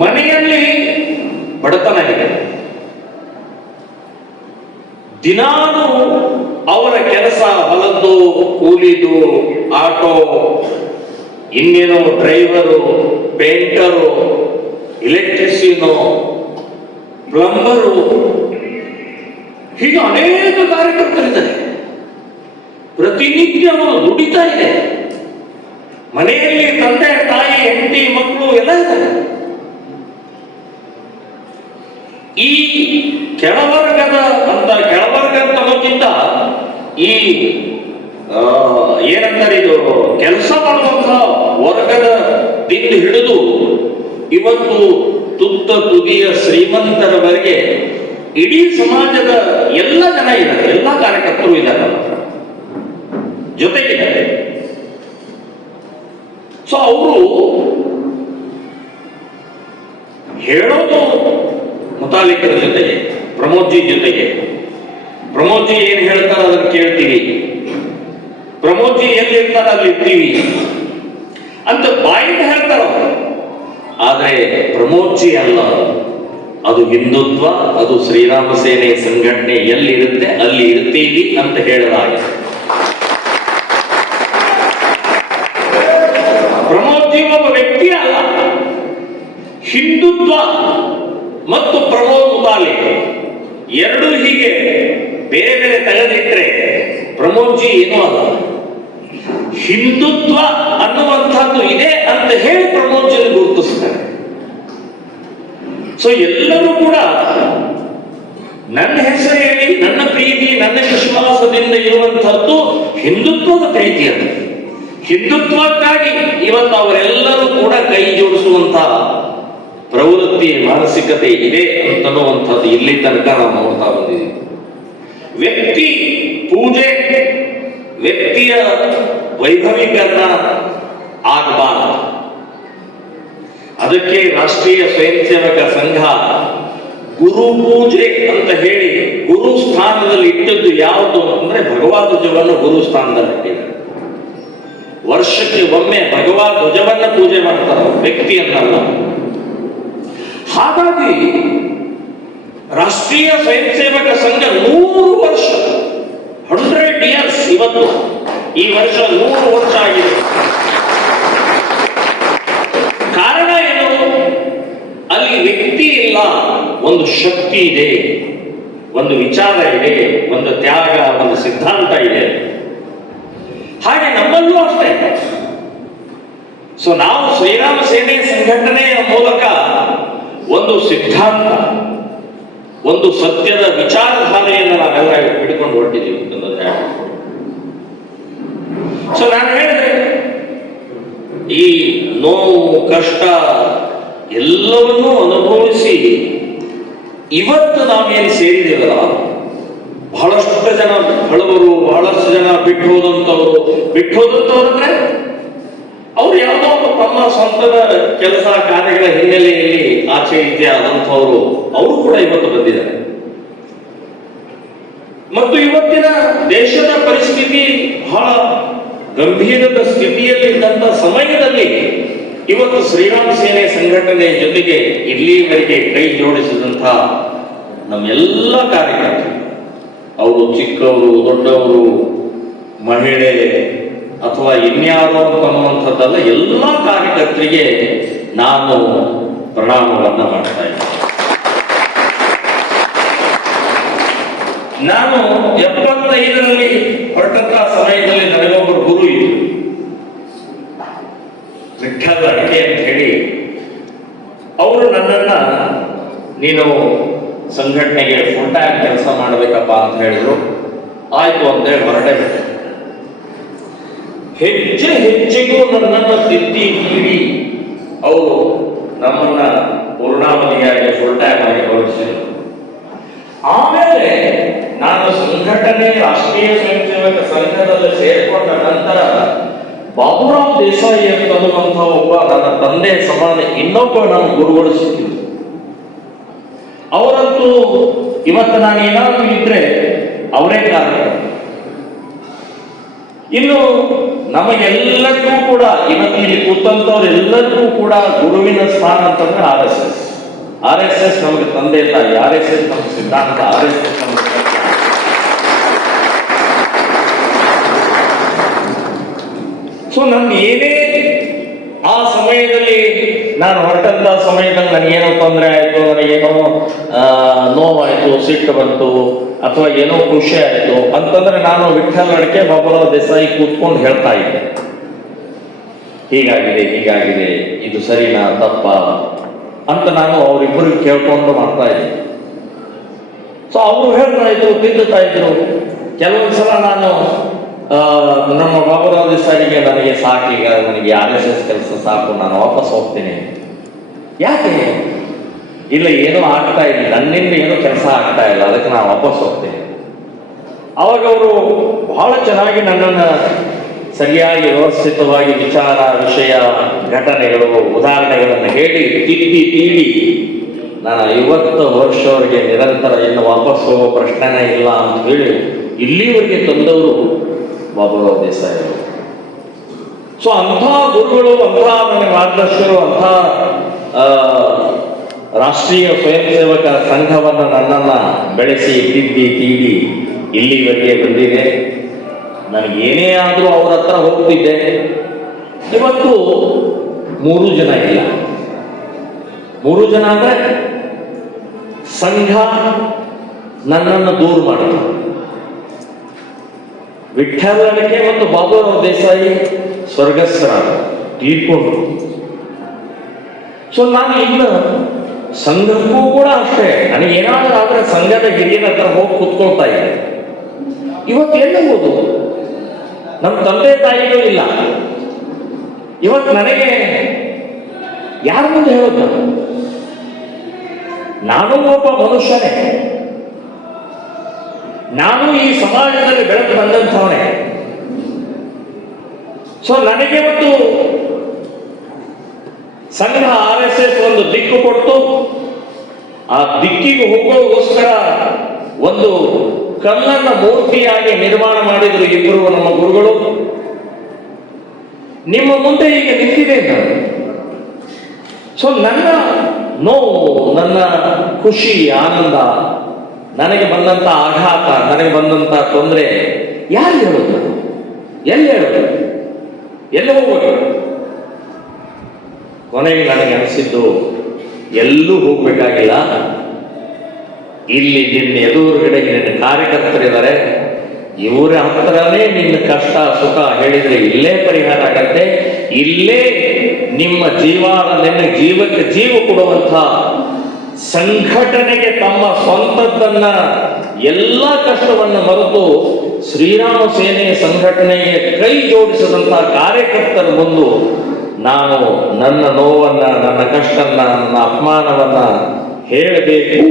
ಮನೆಯಲ್ಲಿ ಬಡತನ ಇದೆ. ದಿನಾನು ಅವರ ಕೆಲಸ, ಹೊಲದ್ದು, ಕೂಲಿದು, ಆಟೋ, ಇನ್ನೇನೋ ಡ್ರೈವರು, ಪೇಂಟರು, ಎಲೆಕ್ಟ್ರಿಷಿಯನು, ಪ್ಲಂಬರು, ಹೀಗೆ ಅನೇಕ ಕಾರ್ಯಕರ್ತರಿದ್ದಾರೆ. ಪ್ರತಿನಿತ್ಯ ಅವರು ದುಡಿತಾ ಇದೆ. ಮನೆಯಲ್ಲಿ ತಂದೆ ತಾಯಿ ಹೆಂಡತಿ ಮಕ್ಕಳು ಎಲ್ಲ ಇದ್ದಾರೆ. ಈ ಕೆಳವರ್ಗದ ಅನ್ನೋಕ್ಕಿಂತ ಈ ಏನಂತಾರೆ, ಇದು ಕೆಲಸ ಮಾಡುವಂತಹ ವರ್ಗದ ದಿಂದ ಹಿಡಿದು ಇವತ್ತು ತುತ್ತ ತುದಿಯ ಶ್ರೀಮಂತರವರೆಗೆ ಇಡೀ ಸಮಾಜದ ಎಲ್ಲ ಜನ ಇದ್ದಾರೆ, ಎಲ್ಲ ಕಾರ್ಯಕರ್ತರು ಇದ್ದಾರೆ, ನಮ್ಮ ಹತ್ರ ಜೊತೆಗಿದ್ದಾರೆ. ಸೊ ಅವರು ಹೇಳೋದು ಮುತಾಲಿಕರ ಜೊತೆಗೆ, ಪ್ರಮೋದ್ಜಿ ಜೊತೆಗೆ. ಪ್ರಮೋದ್ಜಿ ಏನ್ ಹೇಳ್ತಾರ ಅದನ್ನು ಕೇಳ್ತೀವಿ, ಪ್ರಮೋದ್ಜಿ ಎಲ್ಲಿರ್ತಾರ ಅಲ್ಲಿ ಇರ್ತೀವಿ ಅಂತ ಬಾಯಿಂದ ಹೇಳ್ತಾರ. ಆದ್ರೆ ಪ್ರಮೋದ್ಜಿ ಅಲ್ಲ, ಅದು ಹಿಂದುತ್ವ, ಅದು ಶ್ರೀರಾಮ ಸೇನೆ ಸಂಘಟನೆ ಎಲ್ಲಿರುತ್ತೆ ಅಲ್ಲಿ ಇರ್ತೀವಿ ಅಂತ ಹೇಳಲಾಗಿದೆ. ಪ್ರಮೋದ್ಜಿ ಒಬ್ಬ ವ್ಯಕ್ತಿ ಅಲ್ಲ, ಹಿಂದುತ್ವ ಮತ್ತು ಪ್ರಮೋದ್ ಮುತಾಲಿಕ್ ಎರಡು ಹೀಗೆ ಬೇರೆ ಬೇರೆ ತೆಗೆದಿಟ್ರೆ ಪ್ರಮೋದ್ಜಿ ಏನೂ ಅಲ್ಲ. ಹಿಂದುತ್ವ ಅನ್ನುವಂಥದ್ದು ಇದೆ ಅಂತ ಹೇಳಿ ಪ್ರಮೋದ್ಜಿ ಗುರುತಿಸ್ತಾರೆ. ಸೊ ಎಲ್ಲರೂ ಕೂಡ ನನ್ನ ಹೆಸರು ಹೇಳಿ, ನನ್ನ ಪ್ರೀತಿ, ನನ್ನ ವಿಶ್ವಾಸದಿಂದ ಇರುವಂತಹದ್ದು ಹಿಂದುತ್ವದ ಪ್ರೀತಿ. ಅದು ಹಿಂದುತ್ವಕ್ಕಾಗಿ ಇವತ್ತು ಅವರೆಲ್ಲರೂ ಕೂಡ ಕೈ ಜೋಡಿಸುವಂತ ಪ್ರವೃತ್ತಿ ಮಾನಸಿಕತೆ ಇದೆ ಅಂತನ್ನುವಂಥದ್ದು ಇಲ್ಲಿ ತನಕ ನಾವು ನೋಡ್ತಾ ಬಂದಿದ್ದೀವಿ. ವ್ಯಕ್ತಿ ಪೂಜೆ, ವ್ಯಕ್ತಿಯ ವೈಭವೀಕರಣ ಆಗಬಾರದು. ಅದಕ್ಕೆ ರಾಷ್ಟ್ರೀಯ ಸ್ವಯಂ ಸೇವಕ ಸಂಘ ಗುರು ಪೂಜೆ ಅಂತ ಹೇಳಿ ಗುರು ಸ್ಥಾನದಲ್ಲಿ ಇಟ್ಟದ್ದು ಯಾವುದು ಅಂದ್ರೆ ಭಗವಾ ಧ್ವಜವನ್ನು ಗುರು ಸ್ಥಾನದಲ್ಲಿ ಇಟ್ಟಿದ್ದಾರೆ. ವರ್ಷಕ್ಕೆ ಒಮ್ಮೆ ಭಗವಾ ಧ್ವಜವನ್ನ ಪೂಜೆ ಮಾಡ್ತಾರೆ, ವ್ಯಕ್ತಿಯನ್ನಲ್ಲ. ಹಾಗಾಗಿ ರಾಷ್ಟ್ರೀಯ ಸ್ವಯಂ ಸೇವಕ ಸಂಘ 100 ವರ್ಷ 100 ಇಯರ್ಸ್ ಇವತ್ತು ಈ ವರ್ಷ 100 ವರ್ಷ ಆಗಿದೆ. ಕಾರಣ ಏನು? ಅಲ್ಲಿ ವ್ಯಕ್ತಿ ಇಲ್ಲ, ಒಂದು ಶಕ್ತಿ ಇದೆ, ಒಂದು ವಿಚಾರ ಇದೆ, ಒಂದು ತ್ಯಾಗ, ಒಂದು ಸಿದ್ಧಾಂತ ಇದೆ. ಹಾಗೆ ನಮ್ಮಲ್ಲೂ ಅಷ್ಟೇ. ಸೊ ನಾವು ಶ್ರೀರಾಮ ಸೇನೆ ಸಂಘಟನೆಯ ಮೂಲಕ ಒಂದು ಸಿದ್ಧಾಂತ, ಒಂದು ಸತ್ಯದ ವಿಚಾರಧಾರೆಯನ್ನು ನಾವೆಲ್ಲ ಹಿಡ್ಕೊಂಡು ಹೊರಟಿದ್ದೀವಿ ಅಂತಂದ್ರೆ. ಸೊ ನಾನು ಹೇಳಿದೆ, ಈ ನೋವು ಕಷ್ಟ ಎಲ್ಲವನ್ನೂ ಅನುಭವಿಸಿ ಇವತ್ತು ನಾವೇನು ಸೇರಿದೇವಲ್ಲ, ಬಹಳಷ್ಟು ಜನ ಹಳವರು, ಬಹಳಷ್ಟು ಜನ ಬಿಟ್ಟು ಹೋದಂಥವ್ರು ಅಂದ್ರೆ ಅವ್ರು ಯಾವುದೋ ತಮ್ಮ ಸ್ವಂತದ ಕೆಲಸ ಕಾರ್ಯಗಳ ಹಿನ್ನೆಲೆಯಲ್ಲಿ ಆಚೆ ಈಚೆ ಆದಂಥವ್ರು, ಅವರು ಕೂಡ ಇವತ್ತು ಬಂದಿದ್ದಾರೆ. ಮತ್ತು ಇವತ್ತಿನ ದೇಶದ ಪರಿಸ್ಥಿತಿ ಬಹಳ ಗಂಭೀರದ ಸ್ಥಿತಿಯಲ್ಲಿ ಇದ್ದಂಥ ಸಮಯದಲ್ಲಿ ಇವತ್ತು ಶ್ರೀರಾಮ ಸೇನೆ ಸಂಘಟನೆ ಜೊತೆಗೆ ಇಲ್ಲಿವರೆಗೆ ಕೈ ಜೋಡಿಸಿದಂಥ ನಮ್ಮೆಲ್ಲ ಕಾರ್ಯಕರ್ತರು, ಅವರು ಚಿಕ್ಕವರು, ದೊಡ್ಡವರು, ಮಹಿಳೆ ಅಥವಾ ಇನ್ಯಾರೋ ಅನ್ನುವಂಥದ್ದಲ್ಲ, ಎಲ್ಲ ಕಾರ್ಯಕರ್ತರಿಗೆ ನಾನು ಪ್ರಣಾಮವನ್ನ ಮಾಡ್ತಾ ಇದ್ದೇನೆ. ನಾನು 75ರಲ್ಲಿ ಹೊರಟಂತ ಸಮಯದಲ್ಲಿ ನನಗೊಬ್ಬರು ಗುರು ಇದ್ರು, ವಿಠ್ಠಲ ಅಡಿಕೆ ಅಂತ ಹೇಳಿ. ಅವರು ನನ್ನನ್ನ ನೀನು ಸಂಘಟನೆಗೆ ಫುಲ್ ಟೈಮ್ ಕೆಲಸ ಮಾಡಬೇಕಪ್ಪ ಅಂತ ಹೇಳಿದ್ರು. ಆಯ್ತು ಅಂತೇಳಿ ಹೊರಟೆ. ಹೆಜ್ಜೆ ಹೆಜ್ಜೆಗೂ ನನ್ನನ್ನು ತಿದ್ದಿ ತೀಡಿ ಅವರು ನಮ್ಮನ್ನ ಪೂರ್ಣಾವಧಿಯಾಗಿ ಫುಲ್ ಟೈಮ್ ಆಗಿ ಹೊರಡಿಸಿದ್ರು. ಆಮೇಲೆ ನಾನು ಸಂಘಟನೆ ರಾಷ್ಟ್ರೀಯ ಸ್ವಯಂ ಸೇವಕ ಸಂಘದಲ್ಲಿ ಸೇರ್ಕೊಂಡ ನಂತರ ಬಾಬುರಾವ್ ದೇಸಾಯಿ ಅಂತನ್ನುವಂಥ ಒಬ್ಬ ನನ್ನ ತಂದೆ ಸಮಾನ ಇನ್ನೊಬ್ಬ ನನ್ನ ಗುರುಗಳು ಸಿಕ್ಕಿದ್ರು. ಅವರಂತೂ ಇವತ್ತು ನಾನು ಏನಾದರೂ ಇದ್ರೆ ಅವರೇ ಕಾರಣ. ಇನ್ನು ನಮಗೆಲ್ಲರಿಗೂ ಕೂಡ ಇವತ್ತು ಇಲ್ಲಿ ಕೂತಂತವ್ರೆಲ್ಲರಿಗೂ ಕೂಡ ಗುರುವಿನ ಸ್ಥಾನ ಅಂತಂದ್ರೆ ಆರ್ ಎಸ್ ಎಸ್ ನಮಗೆ ತಂದೆ ತಾಯಿ, ಆರ್ ಎಸ್ ಎಸ್ ನಮಗೆ ಸಿದ್ಧಾಂತ, ಆರ್ ಎಸ್ ಎಸ್ ನಮಗೆ. ಸೊ ನನ್ ಏನೇ ಆ ಸಮಯದಲ್ಲಿ ನಾನು ಹೊರಟಂತ ಸಮಯದಲ್ಲಿ ನನಗೇನೋ ತೊಂದರೆ ಆಯ್ತು, ನನಗೇನೋ ನೋವಾಯ್ತು, ಸಿಟ್ಟು ಬಂತು, ಅಥವಾ ಏನೋ ಖುಷಿ ಆಯ್ತು ಅಂತಂದ್ರೆ ನಾನು ವಿಠ್ಠಲ ಅಡಿಕೆ, ಬಾಬುರಾವ್ ದೇಸಾಯಿ ಕೂತ್ಕೊಂಡು ಹೇಳ್ತಾ ಇದ್ದೆ, ಹೀಗಾಗಿದೆ, ಇದು ಸರಿನಾ ತಪ್ಪ ಅಂತ ನಾನು ಅವರಿಬ್ಬರಿಗೆ ಕೇಳ್ಕೊಂಡು ಮಾಡ್ತಾ ಇದ್ದೆ. ಸೊ ಅವರು ಹೇಳ್ತಾ ಇದ್ರು, ತಿದ್ದುತ್ತಾ ಇದ್ರು. ಕೆಲವೊಂದ್ಸಲ ನಾನು ನಮ್ಮ ಬಾಬುರಾವ್ ದೇಸಾಯಿಗೆ ನನಗೆ ಸಾಕೀಗ, ನನಗೆ ಆರ್ ಎಸ್ ಎಸ್ ಕೆಲಸ ಸಾಕು, ನಾನು ವಾಪಸ್ ಹೋಗ್ತೀನಿ. ಯಾಕೆ? ಇಲ್ಲ, ಏನೂ ಆಗ್ತಾ ಇಲ್ಲ, ನನ್ನಿಂದ ಏನೂ ಕೆಲಸ ಆಗ್ತಾ ಇಲ್ಲ, ಅದಕ್ಕೆ ನಾನು ವಾಪಸ್ ಹೋಗ್ತೀನಿ. ಅವಾಗ ಅವರು ಬಹಳ ಚೆನ್ನಾಗಿ ನನ್ನನ್ನು ಸರಿಯಾಗಿ ವ್ಯವಸ್ಥಿತವಾಗಿ ವಿಚಾರ, ವಿಷಯ, ಘಟನೆಗಳು, ಉದಾಹರಣೆಗಳನ್ನು ಹೇಳಿ ತಿದ್ದಿ ತೀಡಿ ನಾನು 50 ವರ್ಷವರೆಗೆ ನಿರಂತರ ಇನ್ನು ವಾಪಸ್ ಹೋಗೋ ಪ್ರಶ್ನೆನೇ ಇಲ್ಲ ಅಂತ ಹೇಳಿ ಇಲ್ಲಿವರೆಗೆ ತಂದವರು ಬಾಬುರಾವ್ ದೇಸಾಯಿ ಅವರು. ಸೊ ಅಂಥ ಗುರುಗಳು, ಅಂಥ ನನಗೆ ಮಾರ್ಗದರ್ಶಕರು, ಅಂಥ ರಾಷ್ಟ್ರೀಯ ಸ್ವಯಂ ಸೇವಕ ಸಂಘವನ್ನು ನನ್ನನ್ನ ಬೆಳೆಸಿ ತಿದ್ದಿ ತೀಡಿ ಇಲ್ಲಿವರೆಗೆ ಬಂದಿದೆ. ನನಗೇನೇ ಆದರೂ ಅವ್ರ ಹತ್ರ ಹೋಗ್ತಿದ್ದೆ. ಇವತ್ತು 3 ಜನ ಇಲ್ಲ. 3 ಜನ ಅಂದ್ರೆ ಸಂಘ ನನ್ನನ್ನು ದೂರ ಮಾಡಿತು. ವಿಠ್ಠಲ ಅಡಿಕೆ ಮತ್ತು ಬಾಬುರಾವ್ ದೇಸಾಯಿ ಸ್ವರ್ಗಸ್ಥರಾದ ತೀರ್ಕೊಂಡ್ರು. ಸೊ ನಾನು ಇನ್ನು ಸಂಘಕ್ಕೂ ಕೂಡ ಅಷ್ಟೇ, ನನಗೇನಾದ್ರೂ ಆದ್ರೆ ಸಂಘದ ಹಿರಿಯರ ಹತ್ರ ಹೋಗಿ ಕೂತ್ಕೊಳ್ತಾ ಇದ್ದೆ. ಇವತ್ತು ಎಲ್ಲಿ ಹೋದು? ನಮ್ಮ ತಂದೆ ತಾಯಿಗಳು ಇಲ್ಲ, ಇವತ್ತು ನನಗೆ ಯಾರ ಮುಂದೆ ಹೇಳೋದು ನಾನು ಒಬ್ಬ ಮನುಷ್ಯನೇ, ನಾನು ಈ ಸಮಾಜದಲ್ಲಿ ಬೆಳೆದು ಬಂದಂಥವನೇ. ಸೊ ನನಗೆ ಇವತ್ತು ಸಂಘ RSS ಒಂದು ದಿಕ್ಕು ಕೊಟ್ಟು ಆ ದಿಕ್ಕಿಗೆ ಹೋಗೋಗೋಸ್ಕರ ಒಂದು ಕಲ್ಲನ್ನ ಮೂರ್ತಿಯಾಗಿ ನಿರ್ಮಾಣ ಮಾಡಿದ್ರು ಇಬ್ಬರು ನಮ್ಮ ಗುರುಗಳು. ನಿಮ್ಮ ಮುಂದೆ ಈಗ ನಿಂತಿದೆ ನಾನು. ಸೊ ನನ್ನ ನೋವು, ನನ್ನ ಖುಷಿ, ಆನಂದ, ನನಗೆ ಬಂದಂತ ಆಘಾತ, ನನಗೆ ಬಂದಂತ ತೊಂದರೆ ಯಾರು ಹೇಳೋದು? ಎಲ್ಲಿ ಹೇಳೋದು? ಎಲ್ಲಿ ಹೋಗ್ಬೇಕು? ಕೊನೆಗೆ ನನಗೆ ಅನಿಸಿದ್ದು ಎಲ್ಲೂ ಹೋಗ್ಬೇಕಾಗಿಲ್ಲ. ಇಲ್ಲಿ ನಿನ್ನ ಎದುರುಗಡೆ ನಿನ್ನ ಕಾರ್ಯಕರ್ತರಿದ್ದಾರೆ, ಇವರ ಹತ್ರನೇ ನಿನ್ನ ಕಷ್ಟ ಸುಖ ಹೇಳಿದ್ರೆ ಇಲ್ಲೇ ಪರಿಹಾರ ಆಗತ್ತೆ. ಇಲ್ಲೇ ನಿಮ್ಮ ನಿನ್ನ ಜೀವಕ್ಕೆ ಜೀವ ಕೊಡುವಂಥ ಸಂಘಟನೆಗೆ ತಮ್ಮ ಸ್ವಂತದ್ದನ್ನ ಎಲ್ಲ ಕಷ್ಟವನ್ನು ಮರೆತು ಶ್ರೀರಾಮ ಸೇನೆ ಸಂಘಟನೆಗೆ ಕೈ ಜೋಡಿಸಿದಂಥ ಕಾರ್ಯಕರ್ತರ ಮುಂದೆ ನಾನು ನನ್ನ ನೋವನ್ನ, ನನ್ನ ಕಷ್ಟನ್ನ, ನನ್ನ ಅಪಮಾನವನ್ನ ಹೇಳಬೇಕು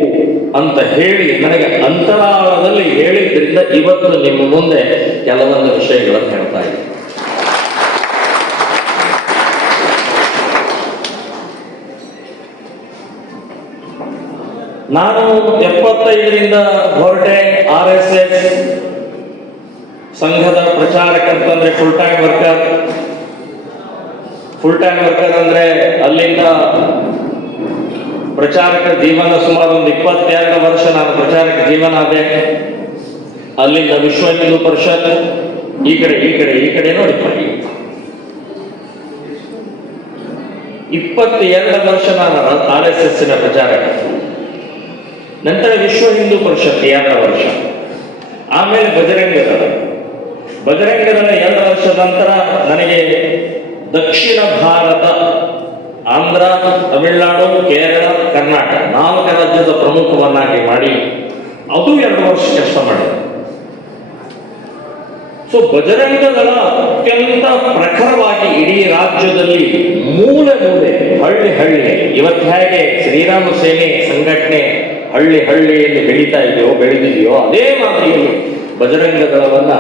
ಅಂತ ಹೇಳಿ ನನಗೆ ಅಂತರಾಳದಲ್ಲಿ ಹೇಳಿದ್ರಿಂದ ಇವತ್ತು ನಿಮ್ಮ ಮುಂದೆ ಕೆಲವೊಂದು ವಿಷಯಗಳನ್ನು ಹೇಳ್ತಾ ಇದ್ದೀನಿ. ನಾನು 75ರಿಂದ ಹೊರಟೆ. RSS ಸಂಘದ ಪ್ರಚಾರಕರ್ತಂದ್ರೆ ಫುಲ್ ಟೈಮ್ ವರ್ಕರ್ ಅಂದ್ರೆ ಅಲ್ಲಿಂದ ಪ್ರಚಾರಕ ಜೀವನ ಸುಮಾರು ಒಂದು 22 ವರ್ಷ ನಾನು ಪ್ರಚಾರಕ ಜೀವನ ಆದೆ. ಅಲ್ಲಿಂದ ವಿಶ್ವ ಹಿಂದೂ ಪರಿಷತ್, ಈ ಕಡೆ ನೋಡಿ 22 ವರ್ಷ ನಾನು RSS ಪ್ರಚಾರಕ. ನಂತರ ವಿಶ್ವ ಹಿಂದೂ ಪರಿಷತ್ 2 ವರ್ಷ, ಆಮೇಲೆ ಬಜರಂಗದಳ 2 ವರ್ಷದ ನಂತರ ನನಗೆ ದಕ್ಷಿಣ ಭಾರತ, ಆಂಧ್ರ, ತಮಿಳುನಾಡು, ಕೇರಳ, ಕರ್ನಾಟಕ 4 ರಾಜ್ಯದ ಪ್ರಮುಖವನ್ನಾಗಿ ಮಾಡಿ ಅದು 2 ವರ್ಷ ಕೆಲಸ ಮಾಡಿದೆ. ಸೊ ಬಜರಂಗದಳ ಅತ್ಯಂತ ಪ್ರಖರವಾಗಿ ಇಡೀ ರಾಜ್ಯದಲ್ಲಿ ಮೂಲೆ ಹಳ್ಳಿ ಇವತ್ತು ಹೇಗೆ ಶ್ರೀರಾಮ ಸೇನೆ ಸಂಘಟನೆ ಹಳ್ಳಿಯಲ್ಲಿ ಬೆಳೆದಿದೆಯೋ ಅದೇ ಮಾದರಿಯಲ್ಲಿ ಬಜರಂಗದಳವನ್ನ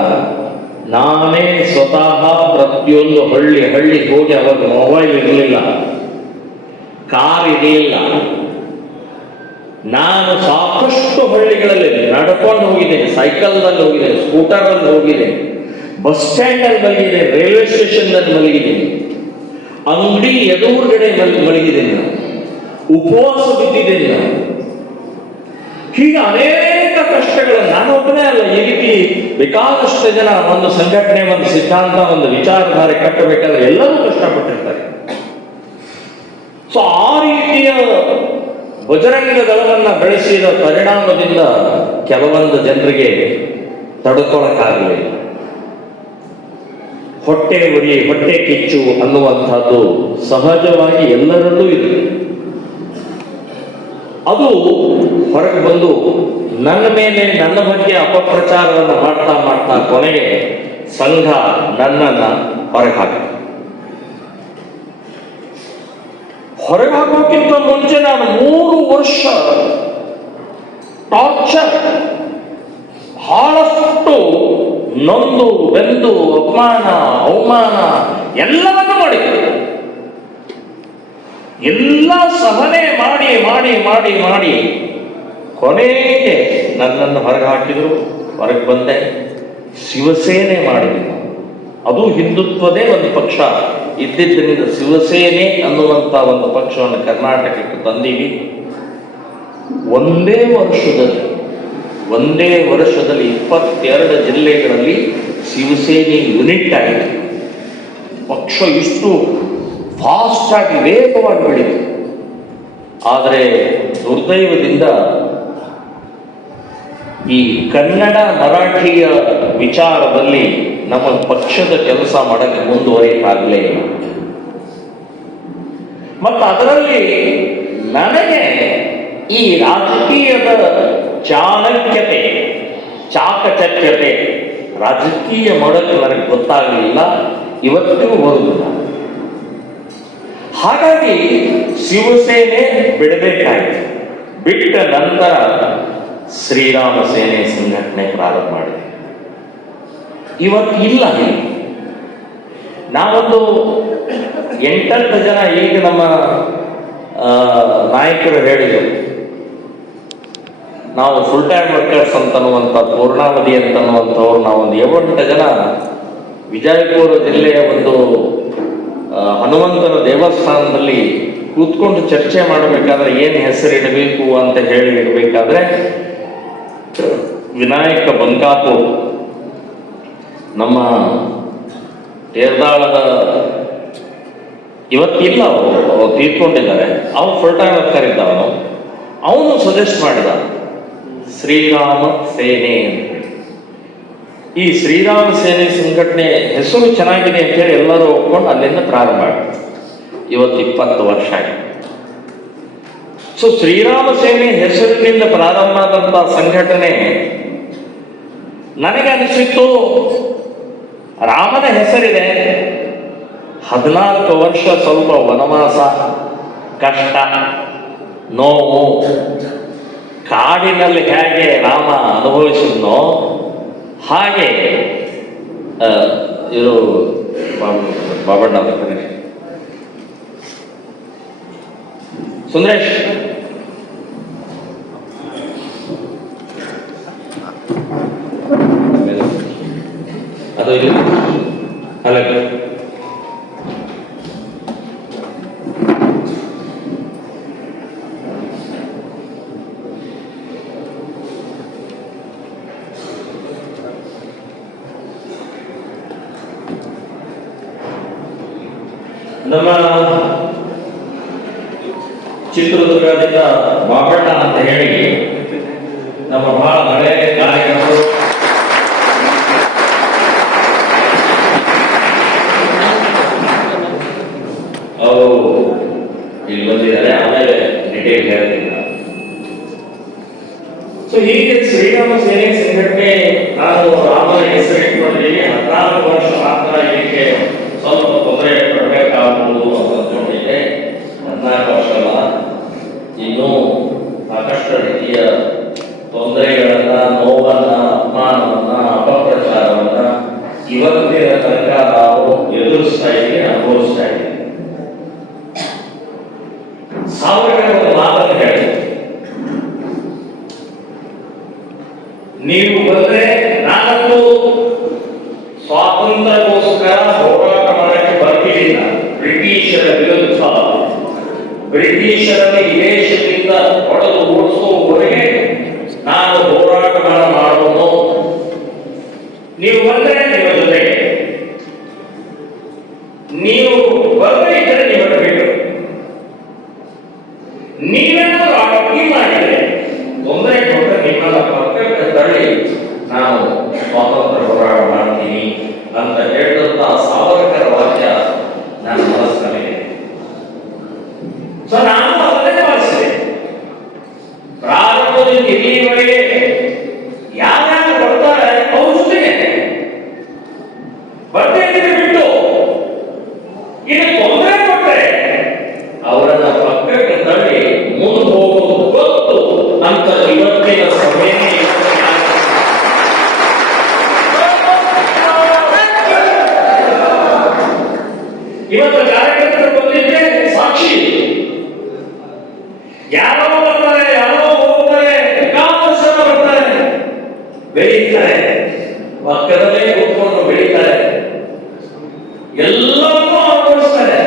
ನಾನೇ ಸ್ವತಃ ಪ್ರತಿಯೊಂದು ಹಳ್ಳಿ ಹೋಗಿ ಅವಾಗ ಮೊಬೈಲ್ ಇರಲಿಲ್ಲ, ಕಾರ್ ಇರಲಿಲ್ಲ. ನಾನು ಸಾಕಷ್ಟು ಹಳ್ಳಿಗಳಲ್ಲಿ ನಡ್ಕೊಂಡು ಹೋಗಿದ್ದೇನೆ, ಸೈಕಲ್ನಲ್ಲಿ ಹೋಗಿದ್ದೇನೆ, ಸ್ಕೂಟರಲ್ಲಿ ಹೋಗಿದ್ದೇನೆ, ಬಸ್ ಸ್ಟ್ಯಾಂಡಲ್ಲಿ ಮಲಗಿದ್ದೇನೆ, ರೈಲ್ವೆ ಸ್ಟೇಷನ್ನಲ್ಲಿ ಮಲಗಿದ್ದೇನೆ, ಅಂಗಡಿ ಎದುರುಗಡೆ ಮಲಗಿದ್ದೇನೆ, ನಾನು ಉಪವಾಸ ಬಿದ್ದಿದ್ದೇನೆ. ನಾನು ಹೀಗೆ ಅನೇಕ ಕಷ್ಟಗಳನ್ನು, ನಾನು ಒಬ್ಬನೇ ಅಲ್ಲ, ಈ ರೀತಿ ಬೇಕಾದಷ್ಟು ಜನ ಒಂದು ಸಂಘಟನೆ, ಒಂದು ಸಿದ್ಧಾಂತ, ಒಂದು ವಿಚಾರಧಾರೆ ಕಟ್ಟಬೇಕಾದ್ರೆ ಎಲ್ಲರೂ ಕಷ್ಟಪಟ್ಟಿರ್ತಾರೆ. ಸೊ ಆ ರೀತಿಯ ಬಜರಂಗ ದಳವನ್ನ ಬೆಳೆಸಿದ ಪರಿಣಾಮದಿಂದ ಕೆಲವೊಂದು ಜನರಿಗೆ ತಡ್ಕೊಳಕ್ಕಾಗಲಿಲ್ಲ. ಹೊಟ್ಟೆ ಉರಿ, ಹೊಟ್ಟೆ ಕಿಚ್ಚು ಅನ್ನುವಂಥದ್ದು ಸಹಜವಾಗಿ ಎಲ್ಲರಲ್ಲೂ ಇದೆ. ಅದು ಹೊರಗೆ ಬಂದು ನನ್ನ ಮೇಲೆ, ನನ್ನ ಬಗ್ಗೆ ಅಪಪ್ರಚಾರವನ್ನು ಮಾಡ್ತಾ ಕೊನೆಗೆ ಸಂಘ ನನ್ನನ್ನ ಹೊರಗೆ ಹಾಕೋಕ್ಕಿಂತ ಮುಂಚೆ ನಾನು 3 ವರ್ಷ ಟಾರ್ಚರ್, ಬಹಳಷ್ಟು ನೊಂದು ಬೆಂದು ಅಪಮಾನ ಅವಮಾನ ಎಲ್ಲವನ್ನೂ ಮಾಡಿದ್ದೆ. ಎಲ್ಲ ಸಹನೆ ಮಾಡಿ ಕೊನೆಗೆ ನನ್ನನ್ನು ಹೊರಗೆ ಹಾಕಿದ್ರು. ಹೊರಗೆ ಬಂದೆ, ಶಿವಸೇನೆ ಮಾಡಿದ್ರು. ಅದು ಹಿಂದುತ್ವದೇ ಒಂದು ಪಕ್ಷ ಇದ್ದಿದ್ದರಿಂದ ಶಿವಸೇನೆ ಅನ್ನುವಂಥ ಒಂದು ಪಕ್ಷವನ್ನು ಕರ್ನಾಟಕಕ್ಕೆ ತಂದೀವಿ. ಒಂದೇ ವರ್ಷದಲ್ಲಿ 22 ಜಿಲ್ಲೆಗಳಲ್ಲಿ ಶಿವಸೇನೆ ಯೂನಿಟ್ ಆಗಿದೆ. ಪಕ್ಷ ಇಷ್ಟು ಫಾಸ್ಟ್ ಆಗಿ ವೇಗವಾಗಿ ಬೆಳೀತು. ಆದರೆ ದುರ್ದೈವದಿಂದ ಈ ಕನ್ನಡ ಮರಾಠಿಯ ವಿಚಾರದಲ್ಲಿ ನಮ್ಮ ಪಕ್ಷದ ಕೆಲಸ ಮಾಡಕ್ಕೆ ಮುಂದುವರಿಯಕ್ಕಾಗಲೇ ಇಲ್ಲ. ಮತ್ತು ಅದರಲ್ಲಿ ನನಗೆ ಈ ರಾಜಕೀಯದ ಚಾಣಕ್ಯತೆ, ಚಾಕಚಕ್ಯತೆ, ರಾಜಕೀಯ ಮಾಡೋಕ್ಕೆ ನನಗೆ ಗೊತ್ತಾಗಲಿಲ್ಲ, ಇವತ್ತಿಗೂ ಬರುವುದಿಲ್ಲ. ಹಾಗಾಗಿ ಶಿವಸೇನೆ ಬಿಡಬೇಕಾಯಿತು. ಬಿಟ್ಟ ನಂತರ ಶ್ರೀರಾಮ ಸೇನೆ ಸಂಘಟನೆ ಪ್ರಾರಂಭ ಮಾಡಿದೆ. ಇವತ್ತು ಇಲ್ಲ. ನಾವೊಂದು 8-10 ಜನ ಈಗ ನಮ್ಮ ನಾಯಕರು ಹೇಳಿದರು, ನಾವು ಫುಲ್ ಟೈಮ್ ವರ್ಕರ್ಸ್ ಅಂತನ್ನುವಂಥ ಪೂರ್ಣಾವಧಿ ಅಂತನ್ನುವಂಥವ್ರು ನಾವೊಂದು 8 ಜನ ವಿಜಯಪುರ ಜಿಲ್ಲೆಯ ಒಂದು ಹನುಮಂತನ ದೇವಸ್ಥಾನದಲ್ಲಿ ಕೂತ್ಕೊಂಡು ಚರ್ಚೆ ಮಾಡಬೇಕಾದ್ರೆ ಏನು ಹೆಸರಿಡಬೇಕು ಅಂತ ಹೇಳಿ ಇಡಬೇಕಾದ್ರೆ ವಿನಾಯಕ ಬಂಕಾಪುರ್ ನಮ್ಮ ತೇರ್ದಾಳದ ಇವತ್ತಿಲ್ಲ, ಅವರು ತೀರ್ಕೊಂಡಿದ್ದಾರೆ. ಅವ್ರು ಫುಲ್ ಟೈಮ್ ವರ್ಕರ್ ಇದ್ದವನು. ಅವನು ಸಜೆಸ್ಟ್ ಮಾಡಿದ ಶ್ರೀರಾಮ ಸೇನೆ ಅಂತ. ಈ ಶ್ರೀರಾಮ ಸೇನೆ ಸಂಘಟನೆ ಹೆಸರು ಚೆನ್ನಾಗಿದೆ ಅಂತ ಹೇಳಿ ಎಲ್ಲರೂ ಒಪ್ಕೊಂಡು ಅಲ್ಲಿಂದ ಪ್ರಾರಂಭ ಆಗಿದೆ. ಇವತ್ತು 20 ವರ್ಷ ಆಗಿದೆ. ಸೊ ಶ್ರೀರಾಮ ಸೇನೆ ಹೆಸರಿನಿಂದ ಪ್ರಾರಂಭ ಆದಂತ ಸಂಘಟನೆ ನನಗೆ ಅನಿಸಿತ್ತು, ರಾಮನ ಹೆಸರಿದೆ, 14 ವರ್ಷ ಸ್ವಲ್ಪ ವನವಾಸ, ಕಷ್ಟ, ನೋವು, ಕಾಡಿನಲ್ಲಿ ಹೇಗೆ ರಾಮ ಅನುಭವಿಸಿದ್ನೋ ಹಾಗೆ ಇವರು ಬಾಬಣ್ಣ ಸುಂದರೇಶ್ ಅದು ಇಲ್ಲಿ ಅಲ್ಲ, ನಮ್ಮ ಚಿತ್ರದುರ್ಗದಿಂದ ಬಾಬಣ್ಣ ಅಂತ ಹೇಳಿ ನಮ್ಮ ಬಹಳ ಹಳೆಯ ಕಾರ್ಯಕ್ರಮಗಳು, ಅವರು ಇಲ್ಲಿ ಬಂದಿದ್ದಾರೆ. ಆಮೇಲೆ ಡಿಟೇಲ್ ಹೇಳ್ತೀನಿ. ಸೊ ಹೀಗೆ ಶ್ರೀರಾಮ ಸೇನೆ ಸಂಘಟನೆ ನಾನು ರಾಮನ ಹೆಸರಿಟ್ಟುಕೊಂಡಿದ್ದೀನಿ. 14 ವರ್ಷ ಮಾತ್ರ ಇದಕ್ಕೆ ಸ್ವಲ್ಪ ತೊಂದರೆ ಕೊಡಬೇಕಾಗುವುದು ಅಂತ ಅಂದ್ಕೊಂಡಿದ್ದೆ. 14 ವರ್ಷ ಅಲ್ಲ, ಇನ್ನೂ ಸಾಕಷ್ಟು ರೀತಿಯ ತೊಂದರೆಗಳನ್ನ, ನೋವನ್ನ, ಅಪಮಾನವನ್ನ, ಅಪಪ್ರಚಾರವನ್ನ ಇವತ್ತಿನ ತನಕ ನಾವು ಎದುರಿಸ್ತಾ ಇದ್ದೀವಿ, ಅನುಭವಿಸ್ತಾ ಇದ್ದೀವಿ. ಸಾವರ್ಕರ್ ಒಂದು ಮಾತನ್ನು ಹೇಳಿದ್ರು, ನೀವು ಬಂದ್ರೆ ನಾನಂತೂ ಸ್ವಾತಂತ್ರ್ಯಕ್ಕೋಸ್ಕರ ಹೋರಾಟ ಮಾಡಕ್ಕೆ ಬರ್ತಿಲ್ಲ. ಬ್ರಿಟಿಷರ ವಿರುದ್ಧ, ಬ್ರಿಟಿಷರನ್ನು ಈ ದೇಶದಿಂದ ಹೊಡೆದು ಓಡಿಸುವವರೆಗೆ ನಾನು ಹೋರಾಟ ಮಾಡೋನು. ನೀವು ಬಂದ್ರೆ ನಿಮ್ಮ ಜೊತೆಗೆ, ನೀವು ಬರದೇ ಇದ್ದರೆ ನಿಮ್ಮನ್ನು ಬಿಟ್ಟು, ನೀವೇನಾದ್ರೂ ಅಡ್ಡಿ ಮಾಡಿದ್ರೆ, ತೊಂದರೆ ಕೊಟ್ಟರೆ ನಿಮ್ಮನ್ನ ಪಕ್ಕಕ್ಕೆ ತಳ್ಳಿ ನಾನು ಸ್ವಾತಂತ್ರ್ಯ ಹೋರಾಟ ಮಾಡ್ತೀನಿ ಅಂತ ಹೇಳಿದಂತ ಸಾವರ್ಕರ ವಾಕ್ಯ ನನ್ನ ಮನಸ್ಸಿನಲ್ಲಿದೆ. ಸೊ ನಾನು ಅದನ್ನೇ ಪಾಲಿಸಿದೆ. ಪ್ರಾರಂಭದಿಂದ ಇಲ್ಲಿವರೆಗೆ ಯಾರ್ಯಾರು ಬರ್ತಾರೆ ಅವ್ರ ಜೊತೆಗೆ ಬರ್ದೇ ಇದ್ರೆ ಬಿಟ್ಟು, ಇನ್ನು ತೊಂದರೆ ಕೊಟ್ಟರೆ ಅವರನ್ನ ಪಕ್ಕಕ್ಕೆ ತಳ್ಳಿ ಮುಂದೆ ಹೋಗೋದು ಗೊತ್ತು ಅಂತ ಇವತ್ತಿನ ಸಭೆ ಇವತ್ತು ಕಾರ್ಯಕರ್ತರು ಬಂದಿದ್ರೆ ಸಾಕ್ಷಿ. ಯಾರೋ ಬರ್ತಾರೆ, ಯಾರೋ ಹೋಗ್ತಾರೆ, ಬೇಕಾದಷ್ಟು ಬರ್ತಾರೆ, ಬೆಳೀತಾರೆ, ಪಕ್ಕದಲ್ಲೇ ಕೂತ್ಕೊಂಡು ಬೆಳೀತಾರೆ, ಎಲ್ಲವನ್ನೂ ಅನುಭವಿಸ್ತಾರೆ.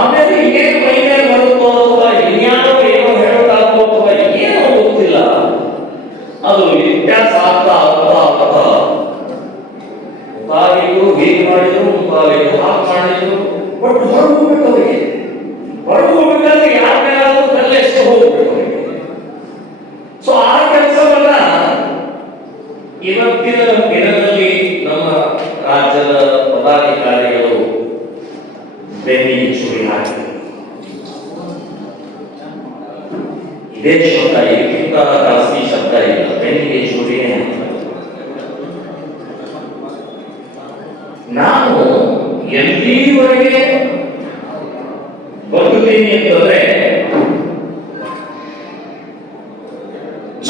ಆಮೇಲೆ ಏನು ಮೈ ಮೇಲೆ ಬರುತ್ತೋ ಅಥವಾ ಇನ್ಯಾರೋ ಏನೋ ಹೇಳೋದಾಗೋ ಅಥವಾ ಏನೋ ಗೊತ್ತಿಲ್ಲ, ಅದು ವ್ಯತ್ಯಾಸ ಆಗ್ತಾ ಆಗ್ತಾ ಆಗ್ತಾ ತಾಯಿಗೂ ಹೀಗೆ ಮಾಡಿದ್ರು, ತಾಯಿಗೂ ಹಾಗೆ ಮಾಡಿದ್ರು, ಬಟ್ ಹೊರಗೋಗ್ಬೇಕು ಅವರಿಗೆ. ಹೊರಗೋಗ್ಬೇಕಾದ್ರೆ ಯಾರ್ಯಾರು ಕಲ್ಲೆಷ್ಟು ಹೋಗ್ಬೇಕು ಅವರಿಗೆ. ಸೊ ಆ ಕೆಲಸವನ್ನ ಇವತ್ತಿನ ದಿನದಲ್ಲಿ ನಮ್ಮ ರಾಜ್ಯದ ಪದಾಧಿಕಾರಿಗಳು ಬೆನ್ನಿಗೆ ಚೂರಿ ಹಾಕಿದರು. ಇದೇ ಶಬ್ದ, ಇದಕ್ಕಿಂತ ಜಾಸ್ತಿ ಶಬ್ದ ಇಲ್ಲ. ಬೆನ್ನಿಗೆ ಚೂರಿನೇ ಹಾಕಿದರು. ನಾನು ಎಲ್ಲಿಯೂ ಎಲ್ಲಿವರೆಗೆ ಬದುಕ್ತೀನಿ ಅಂತಂದ್ರೆ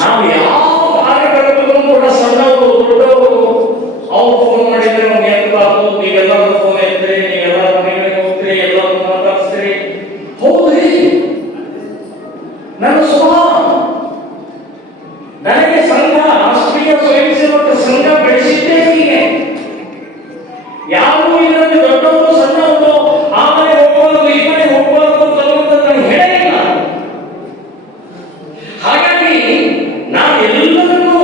ನಾವು ಯಾವ ಕಾರ್ಯಕರ್ತರು ಕೂಡ ಸಣ್ಣವರು ದೊಡ್ಡವರು ಅವ್ರು ಫೋನ್ ಮಾಡಿದ್ರೆ ಅವ್ನು ಎತ್ತಬಾರ್ದು, ನೀವೆಲ್ಲರೂ ಫೋನ್ ಎತ್ತೀರಿ, ನೀವೆಲ್ಲರೂ ಮನೆಗೆ ಹೋಗ್ತೀರಿ, ಎಲ್ಲರೂ ಮಾತಾಡ್ಸ್ತೀರಿ. ಹೌದ್ರಿ, ನನ್ನ ಸ್ವಭಾವ. ನನಗೆ ಸಂಘ, ರಾಷ್ಟ್ರೀಯ ಸ್ವಯಂ ಸೇವಕ ಸಂಘ ಬೆಳೆಸಿದ್ದೇ ಹೀಗೆ. ಯಾರು ಇದರಲ್ಲಿ ದೊಡ್ಡವರು ಸಣ್ಣವರು ಆ ಮನೆ ಹೋಗ್ಬಾರ್ದು ಈ ಮನೆ ಹೋಗ್ಬಾರ್ದು ಅಂತ ನಾನು ಹೇಳಿಲ್ಲ. ಹಾಗಾಗಿ ನಾನು ಎಲ್ಲರನ್ನೂ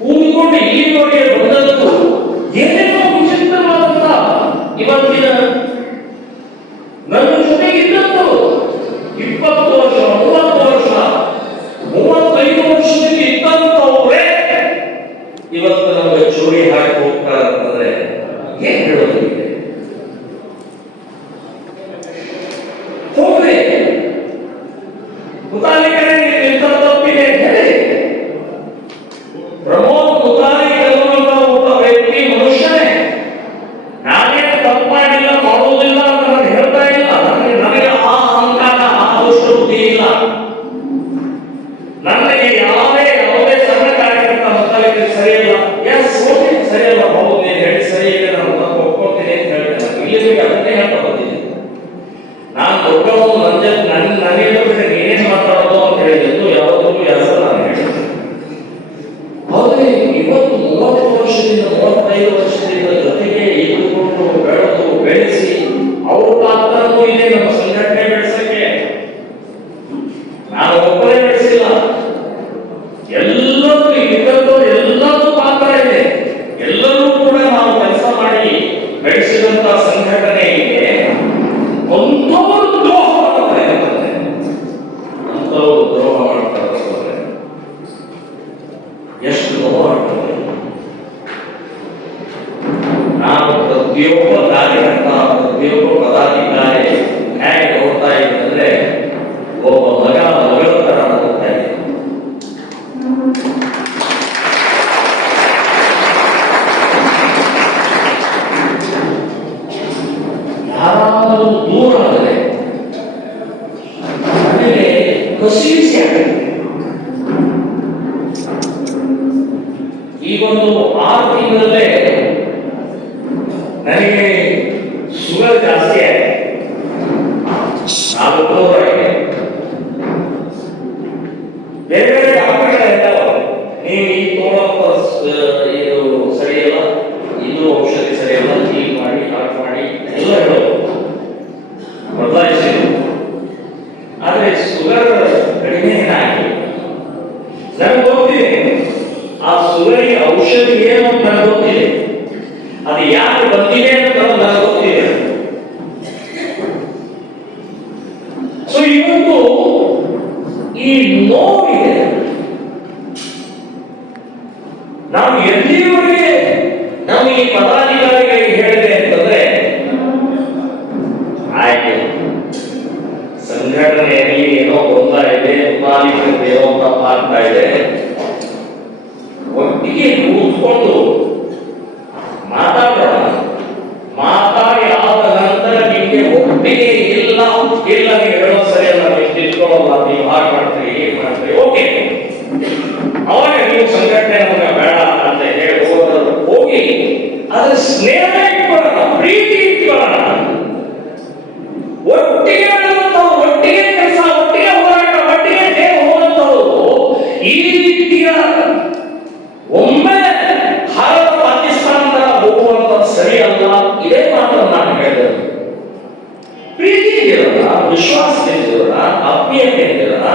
ಕೂಡಿಕೊಂಡು ಇಲ್ಲಿವರೆಗೆ ಬಂದದ್ದು ಏನೇನೋ ವಿಚಿತ್ರವಾದಂತ ಇವತ್ತಿನ ನನ್ನ ಜೊತೆಗಿದ್ದದ್ದು 20 ವರ್ಷ 30 ವರ್ಷ 35 ವರ್ಷದಲ್ಲಿ ಇದ್ದಂಥವರೇ ಇವತ್ತು ನಮಗೆ ಚೂರಿ ಹಾಕಿ ಹೋಗ್ತಾರೆ ಅಂತಂದ್ರೆ ಏನ್ ಹೇಳೋದು? ಹೋಗ್ರಿ, ಮುತಾಲಿಕರೇ ಇಂಥ ತಪ್ಪಿದೆ ಅಂತ ಹೇಳಿ. ಪ್ರಮೋದ್ ಮುತಾಲಿಕರ್ ಅನ್ನುವಂಥ ಒಬ್ಬ ವ್ಯಕ್ತಿ ಮನುಷ್ಯನೇ. ನಾನೇ ತಪ್ಪು ಮಾಡಿಲ್ಲ, ಮಾಡುವುದಿಲ್ಲ ಅಂತ ನಾನು ಹೇಳ್ತಾ ಇಲ್ಲ. ನನಗೆ ಆ ಅಹಂಕಾರ, ಆ ದುಷ್ಟಬುದ್ಧಿ ಇಲ್ಲ. ನನಗೆ ಯಾವುದೇ ಸಣ್ಣ ಕಾರ್ಯಕರ್ತ ಮುತಾಲಿಕರಿಗೆ ಸರಿಯಲ್ಲ, ಸರಿಯಲ್ಲ, ಹೌದು ನೀನು ಹೇಳಿ ಸರಿ ಇದೆ, ನಾನು ತಪ್ಪು ಒಪ್ಕೊಳ್ತೀನಿ ಅಂತ ಹೇಳ್ತೇನೆ. ಇಲ್ಲಿಗೆ ಅದನ್ನೇ ಹೇಳ್ತಾ ಬಂದಿದ್ದೀನಿ. ನಾನು ದೊಡ್ಡವನು, ನನಗೆ ಬಿಟ್ಟರೆ ನೀನೇನು ಮಾತಾಡೋದು ಅಂತ ಹೇಳಿದ್ದು ಯಾವತ್ತೂ ಯಾರು ನಾನು ಹೇಳಿದ್ದೆ. ಆದರೆ ಇವತ್ತು 30 ವರ್ಷದಿಂದ 35 ವರ್ಷದಿಂದ ಜೊತೆಗೆ ಇದ್ದುಕೊಂಡು ಬೆಳೆದು ಬೆಳೆಸಿ ಅವ್ರ ಪಾತ್ರನೂ ಇದೆ ನಮ್ಮ ಸಂಘಟನೆ ಬೆಳೆಸಕ್ಕೆ. ನಾನು ಒಬ್ಬರೇ ಬೆಳೆಸಿಲ್ಲ, ಎಲ್ಲರೂ ಇದ್ದದ್ದು ಎಲ್ಲರೂ ಪಾತ್ರ ಇದೆ. ಎಲ್ಲರೂ ಕೂಡ ನಾವು ಕೆಲಸ ಮಾಡಿ ಬೆಳೆಸಿದಂತ ಸಂಘಟನೆ ಇದೆ. ಒಂದೊಂದು ದ್ರೋಹ ಮಾಡ್ತಾರೆ, ಅಂತವರು ದ್ರೋಹ ಮಾಡ್ತಾರೆ. ಎಷ್ಟು ನೋವು ಆಗ್ತದೆ. ನಾನು ಪ್ರತಿಯೊಬ್ಬ ಕಾರ್ಯಕರ್ತ, ಪ್ರತಿಯೊಬ್ಬ ಪದಾಧಿಕಾರಿ ಹೇಗೆ ನೋಡ್ತಾ ಇದ್ದಂದ್ರೆ ಒಬ್ಬ ಮಗಳ ತರ ನೋಡ್ತಾ ಇದ್ದೆ. ಯಾರಾದರೂ ದೂರ ಆದರೆ ನನಗೆ ಕಸಿವಿಸಿ ಆಗುತ್ತೆ. ಈಗೊಂದು 6 ತಿಂಗಳಲ್ಲೇ ನನಗೆ ಶುಗರ್ ಜಾಸ್ತಿ ಆಗಿದೆ, 400 ಆಗಿದೆ. ಬೇರೆ ಬೇರೆ ಡಾಕ್ಟರ್ಗಳಿದ್ದಾವೆ, ನೀವು ಈ ತೋಳಪ್ಪ ಇದು ಸರಿಯಲ್ಲ, ಇದು ಔಷಧಿ ಸರಿಯಲ್ಲ, ಹೀಗೆ ಮಾಡಿ ಹಾಗೆ ಮಾಡಿ ಎಲ್ಲ ಹೇಳೋದು, ಬದಲಾಯಿಸಿದ್ರು. ಆದರೆ ಶುಗರ್ ಕಡಿಮೆ ಆಗಿ ನನಗೆ ಗೊತ್ತಿದೆ ಆ ಶುಗರಿಗೆ ಔಷಧಿ ಏನು ಅಂತ ನನಗೆ ಗೊತ್ತಿದೆ, ಅದು ಯಾಕೆ ಬಂದಿದೆ ಅಂತ ನನಗೆ ಗೊತ್ತಿದೆ. ಸೊ ಇವತ್ತು ಈ ನೋವಿದೆ. ನಾವು ಎಲ್ಲಿವರೆಗೆ ನಾವು ಈ ಪದಾಧಿಕಾರಿಗಳಿಗೆ ಹೇಳಿದೆ ಅಂತಂದ್ರೆ, ಆಯ್ತು ಸಂಘಟನೆಯಲ್ಲಿ ಏನೋ ಗೊಂದಲ ಇದೆ, ಮುತಾಲಿಕರಿಗೆ ಏನೋ ತಪ್ಪ ಆಗ್ತಾ ಇದೆ, ಒಟ್ಟಿಗೆ ಕೂತ್ಕೊಂಡು ಮಾತಾಡೋಣ. ಮಾತಾಡಿ ಆದ ನಂತರ ನಿಮಗೆ ಒಟ್ಟಿಗೆ ಇಲ್ಲ ನೀವು ಹೇಳೋ ಸರಿಯಲ್ಲ, ನೀವು ತಿಳ್ಕೊಳ್ಳಲ್ಲ, ನೀವು ಹಾಗೆ ಮಾಡ್ತೀರಿ ಹೀಗೆ ಮಾಡ್ತೀರಿ, ಓಕೆ, ಅವಾಗ ನೀವು ಸಂಘಟನೆ ನಮಗೆ ಬೇಡ ಅಂತ ಹೇಳಿ ಹೋಗಿ ಅದ್ರ ಸ್ನೇಹ ಇಟ್ಕೊಳ್ಳೋಣ, ಪ್ರೀತಿ ಇಟ್ಕೊಳ್ಳೋಣ, ಒಟ್ಟಿಗೆ ಹೇಳುವಂಥವ್ರು, ಒಟ್ಟಿಗೆ ಕೆಲಸ, ಒಟ್ಟಿಗೆ ಹೋರಾಟ, ಒಟ್ಟಿಗೆ ದೇಹ ಹೋಗುವಂಥವ್ರು ಈ ರೀತಿಯ ಒಮ್ಮೆ ಭಾರತ ಪಾಕಿಸ್ತಾನ ಹೋಗುವಂತ ಸರಿ ಅಲ್ಲ. ಇದೇ ಮಾತ್ರ ನಾನು ಹೇಳಿದೆ. ಪ್ರೀತಿ ಇರೋಣ, ವಿಶ್ವಾಸ ಇರೋಣ, ಆತ್ಮೀಯತೆ ಇರೋಣ.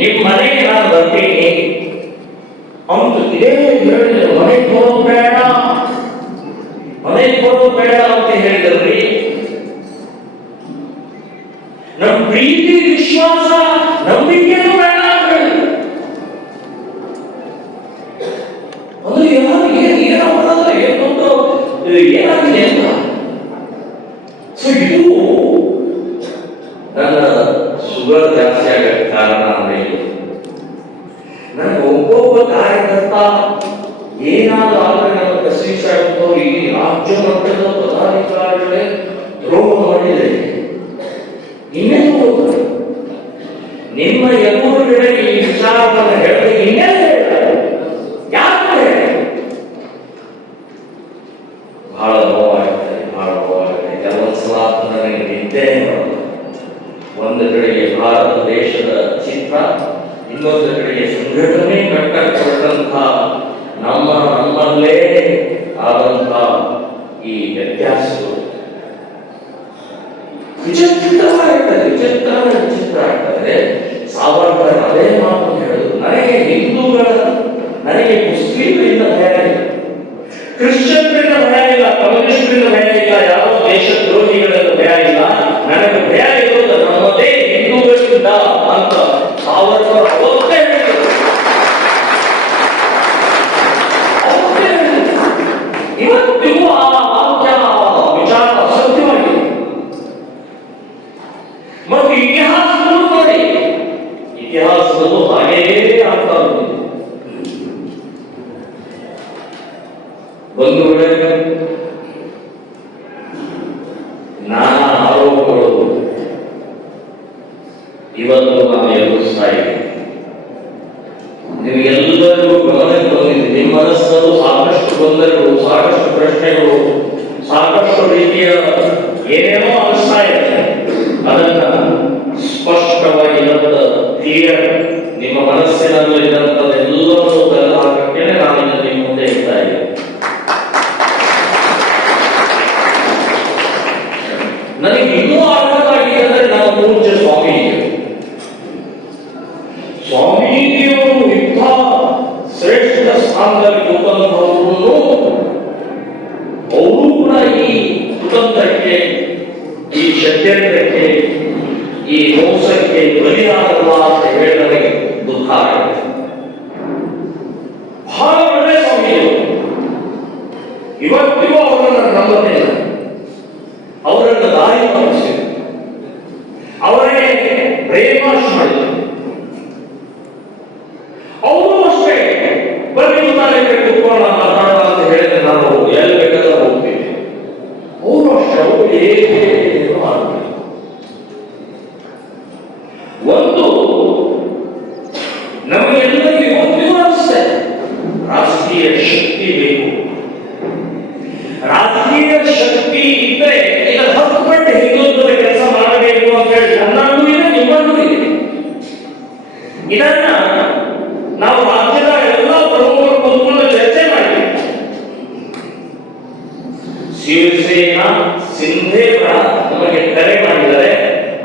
ನಿಮ್ಮ ಮನೆಗೆ ನಾನು ಬರ್ತೀನಿ ಅಂತ ಇದೇ ಹೇಳಿದ್ರೆ ಮನೆಗೆ ಬರೋದು ಬೇಡ, ಮನೆಗೆ ಬರೋದು ಬೇಡ ಅಂತ ಹೇಳಿದ್ರಿ. ನಮ್ಮ ಪ್ರೀತಿ, ವಿಶ್ವಾಸ, ನಂಬಿಕೆನೂ ಬೇಡ ಅಂತ ಹೇಳಿದ್ರು. ಅದು ಏನಾಗಿದೆ ಅಂತ. ಸೊ ಇದು ನನ್ನ ಶುಗರ್ ಜಾಸ್ತಿ ಆಗಕ್ಕೆ ಕಾರಣ ಅಂದ್ರೆ ಇದು. ನನಗೆ ಒಬ್ಬೊಬ್ಬ ಕಾರ್ಯಕರ್ತ ಏನಾದರೂ ಆದರೆ ನಮ್ಮ ಕಸಿ ಸಾಹೇಬರು ಈ ರಾಜ್ಯ ಮಟ್ಟದ ಪದಾಧಿಕಾರಿಗಳೇ ದ್ರೋಹ ಮಾಡಿದರೆ ಇನ್ನೇನು ಹೋಗ್ತಾರೆ. ನಿಮ್ಮ ಎದುರುಗಡೆ ಈ ವಿಚಾರವನ್ನು ಹೇಳಿದ್ರೆ ಇನ್ನೇನು ಹೇಳ್ತಾರೆ? ಯಾಕೆ ಬಹಳ ನೋವಾಗ್ತದೆ, ಬಹಳ ನೋವಾಗ್ತದೆ. ಕೆಲವೊಂದ್ಸಲ ನನಗೆ ನಿದ್ದೆ ಬರೋದು. ಒಂದು ಕಡೆಗೆ ಭಾರತ ದೇಶದ ಚಿತ್ರ, ಇನ್ನೊಂದು ಕಡೆಗೆ ಸಂಘಟನೆ ಕಟ್ಟಲ್ಪಟ್ಟಂತಹ ನಮ್ಮಲ್ಲೇ ಆದಂತಹ ಈ ವ್ಯತ್ಯಾಸಗಳು ವಿಚಿತ್ರ ಆಗ್ತದೆ. ಸಾವರ್ಕರ್ ಅದೇ ಮಾತು ಹೇಳುದು, ನನಗೆ ಹಿಂದೂಗಳ, ನನಗೆ ಮುಸ್ಲಿಮರಿಂದ ಭಯ ಇಲ್ಲ, ಕ್ರಿಶ್ಚಿಯನ್ರಿಂದ ಭಯ ಇಲ್ಲ, ಕಮ್ಯುನಿಸ್ಟ್ರಿಂದ ಭಯ ಇಲ್ಲ, ಯಾವ ದೇಶದ್ರೋಹಿಗಳಿಂದ ಭಯ ಇಲ್ಲ, ನನಗೆ ಭಯ ಇರುವುದು ನಮ್ಮದೇ ಹಿಂದೂಗಳಿಂದ ಅಂತ ಸಾವರ್ಕರ್ ಅವತ್ತೇ ಹೇಳಿದರು. ಇವತ್ತಿಗೂ ಆ ವಾಕ್ಯ ವಿಚಾರ ಸತ್ಯವಾಗಿದೆ. ಮತ್ತು ಇತಿಹಾಸದಲ್ಲೂ ನೋಡಿ, ಇತಿಹಾಸದಲ್ಲೂ ಹಾಗೆಯೇ ಆಗ್ತಾ ಬಂದಿದೆ. ಬಂಧುಗಳೇ, ನಾನಾ ಆರೋಪಗಳು ಇವತ್ತು ನಾನು ಎದುರಿಸ್ತಾ ಇದ್ದೇನೆ. ನಿಮಗೆಲ್ಲರಿಗೂ ಗಮನಕ್ಕೆ ಬಂದಿದೆ. ನಿಮ್ಮ ಮನಸ್ಸಲ್ಲೂ ಸಾಕಷ್ಟು ಗೊಂದಲಗಳು, ಸಾಕಷ್ಟು ಪ್ರಶ್ನೆಗಳು, ಸಾಕಷ್ಟು ರೀತಿಯ ಏನೇನೋ ಅನಿಸ್ತಾ ಇದೆ. ಅದನ್ನ ಸ್ಪಷ್ಟವಾಗಿ ಕ್ಲಿಯರ್ ನಿಮ್ಮ ಮನಸ್ಸಿನಲ್ಲಿದ್ದಂಥದ್ದೆಲ್ಲವನ್ನೂ ಬೆಲ್ಲ ಹಾಕಕ್ಕೆ ನಾನು ನಿಮ್ಮ ಮುಂದೆ ಇರ್ತಾ ಇದ್ದೇನೆ. ನನಗೆ ಇನ್ನೂ ಅರ್ಥವಾಗಿದೆ ಅಂದರೆ ನಮ್ಮ ಪೂಜ್ಯ ಸ್ವಾಮೀಜಿಯವರು ಇಂಥ ಶ್ರೇಷ್ಠ ಸ್ಥಾನದಲ್ಲಿ ಕೂತಂಥವರು ಅವರು ಕೂಡ ಈ ಕುತಂತ್ರಕ್ಕೆ, ಈ ಷಡ್ಯಂತ್ರಕ್ಕೆ, ಈ ಮೋಸಕ್ಕೆ ಬಲಿಯಾಗಲ್ಲ ಅಂತ ಹೇಳಿದರೆ ದುಃಖ ಆಗುತ್ತೆ. ಬಹಳ ಒಳ್ಳೆ ಸ್ವಾಮಿಯವರು, ಇವತ್ತಿಗೂ ಅವರನ್ನು ನಂಬುತ್ತೇನೆ. ಅವರನ್ನು ದಾರಿ ತಪ್ಪಿಸಿದೆ, ಅವರಿಗೆ ಬ್ರೇನ್ವಾಶ್ ಮಾಡಿದರು. ಅವರು ಅಷ್ಟೇ ಬರೀ ಕೂತ್ಕೊಂಡು ಮಾತಾಡೋಣ ಅಂತ ಹೇಳಿದ್ರೆ ನಾನು ಎಲ್ಲಿ ಬೇಕಾದ್ರೆ ಹೋಗ್ತೀನಿ. ಅವರು ಅಷ್ಟೇ, ಅವರು ಏನು ಮಾಡ್ತಾರೆ. ಒಂದು ನಮಗೆಲ್ಲರಿಗೂ ಇವತ್ತಿಗೂ ಅನಿಸುತ್ತೆ, ರಾಜಕೀಯ ಶಕ್ತಿ ಬೇಕು. ರಾಜಕೀಯ ಶಕ್ತಿ ಇದ್ರೆ ಈಗ 10 ಪಟ್ಟು ಹಿಂದುತ್ವದ ಕೆಲಸ ಮಾಡಬೇಕು ಅಂತ ಹೇಳಿ ನನ್ನಲ್ಲೂ ಇದೆ, ನಿಮ್ಮಲ್ಲೂ ಇದೆ. ಇದನ್ನ ನಾವು ರಾಜ್ಯದ ಎಲ್ಲ ಪ್ರಮುಖರು ಕೂತ್ಕೊಂಡು ಚರ್ಚೆ ಮಾಡಿದ್ವಿ. ಶಿವಸೇನಾ ಸಿಂಧೇಗೌಡ ನಮಗೆ ಕರೆ ಮಾಡಿದರೆ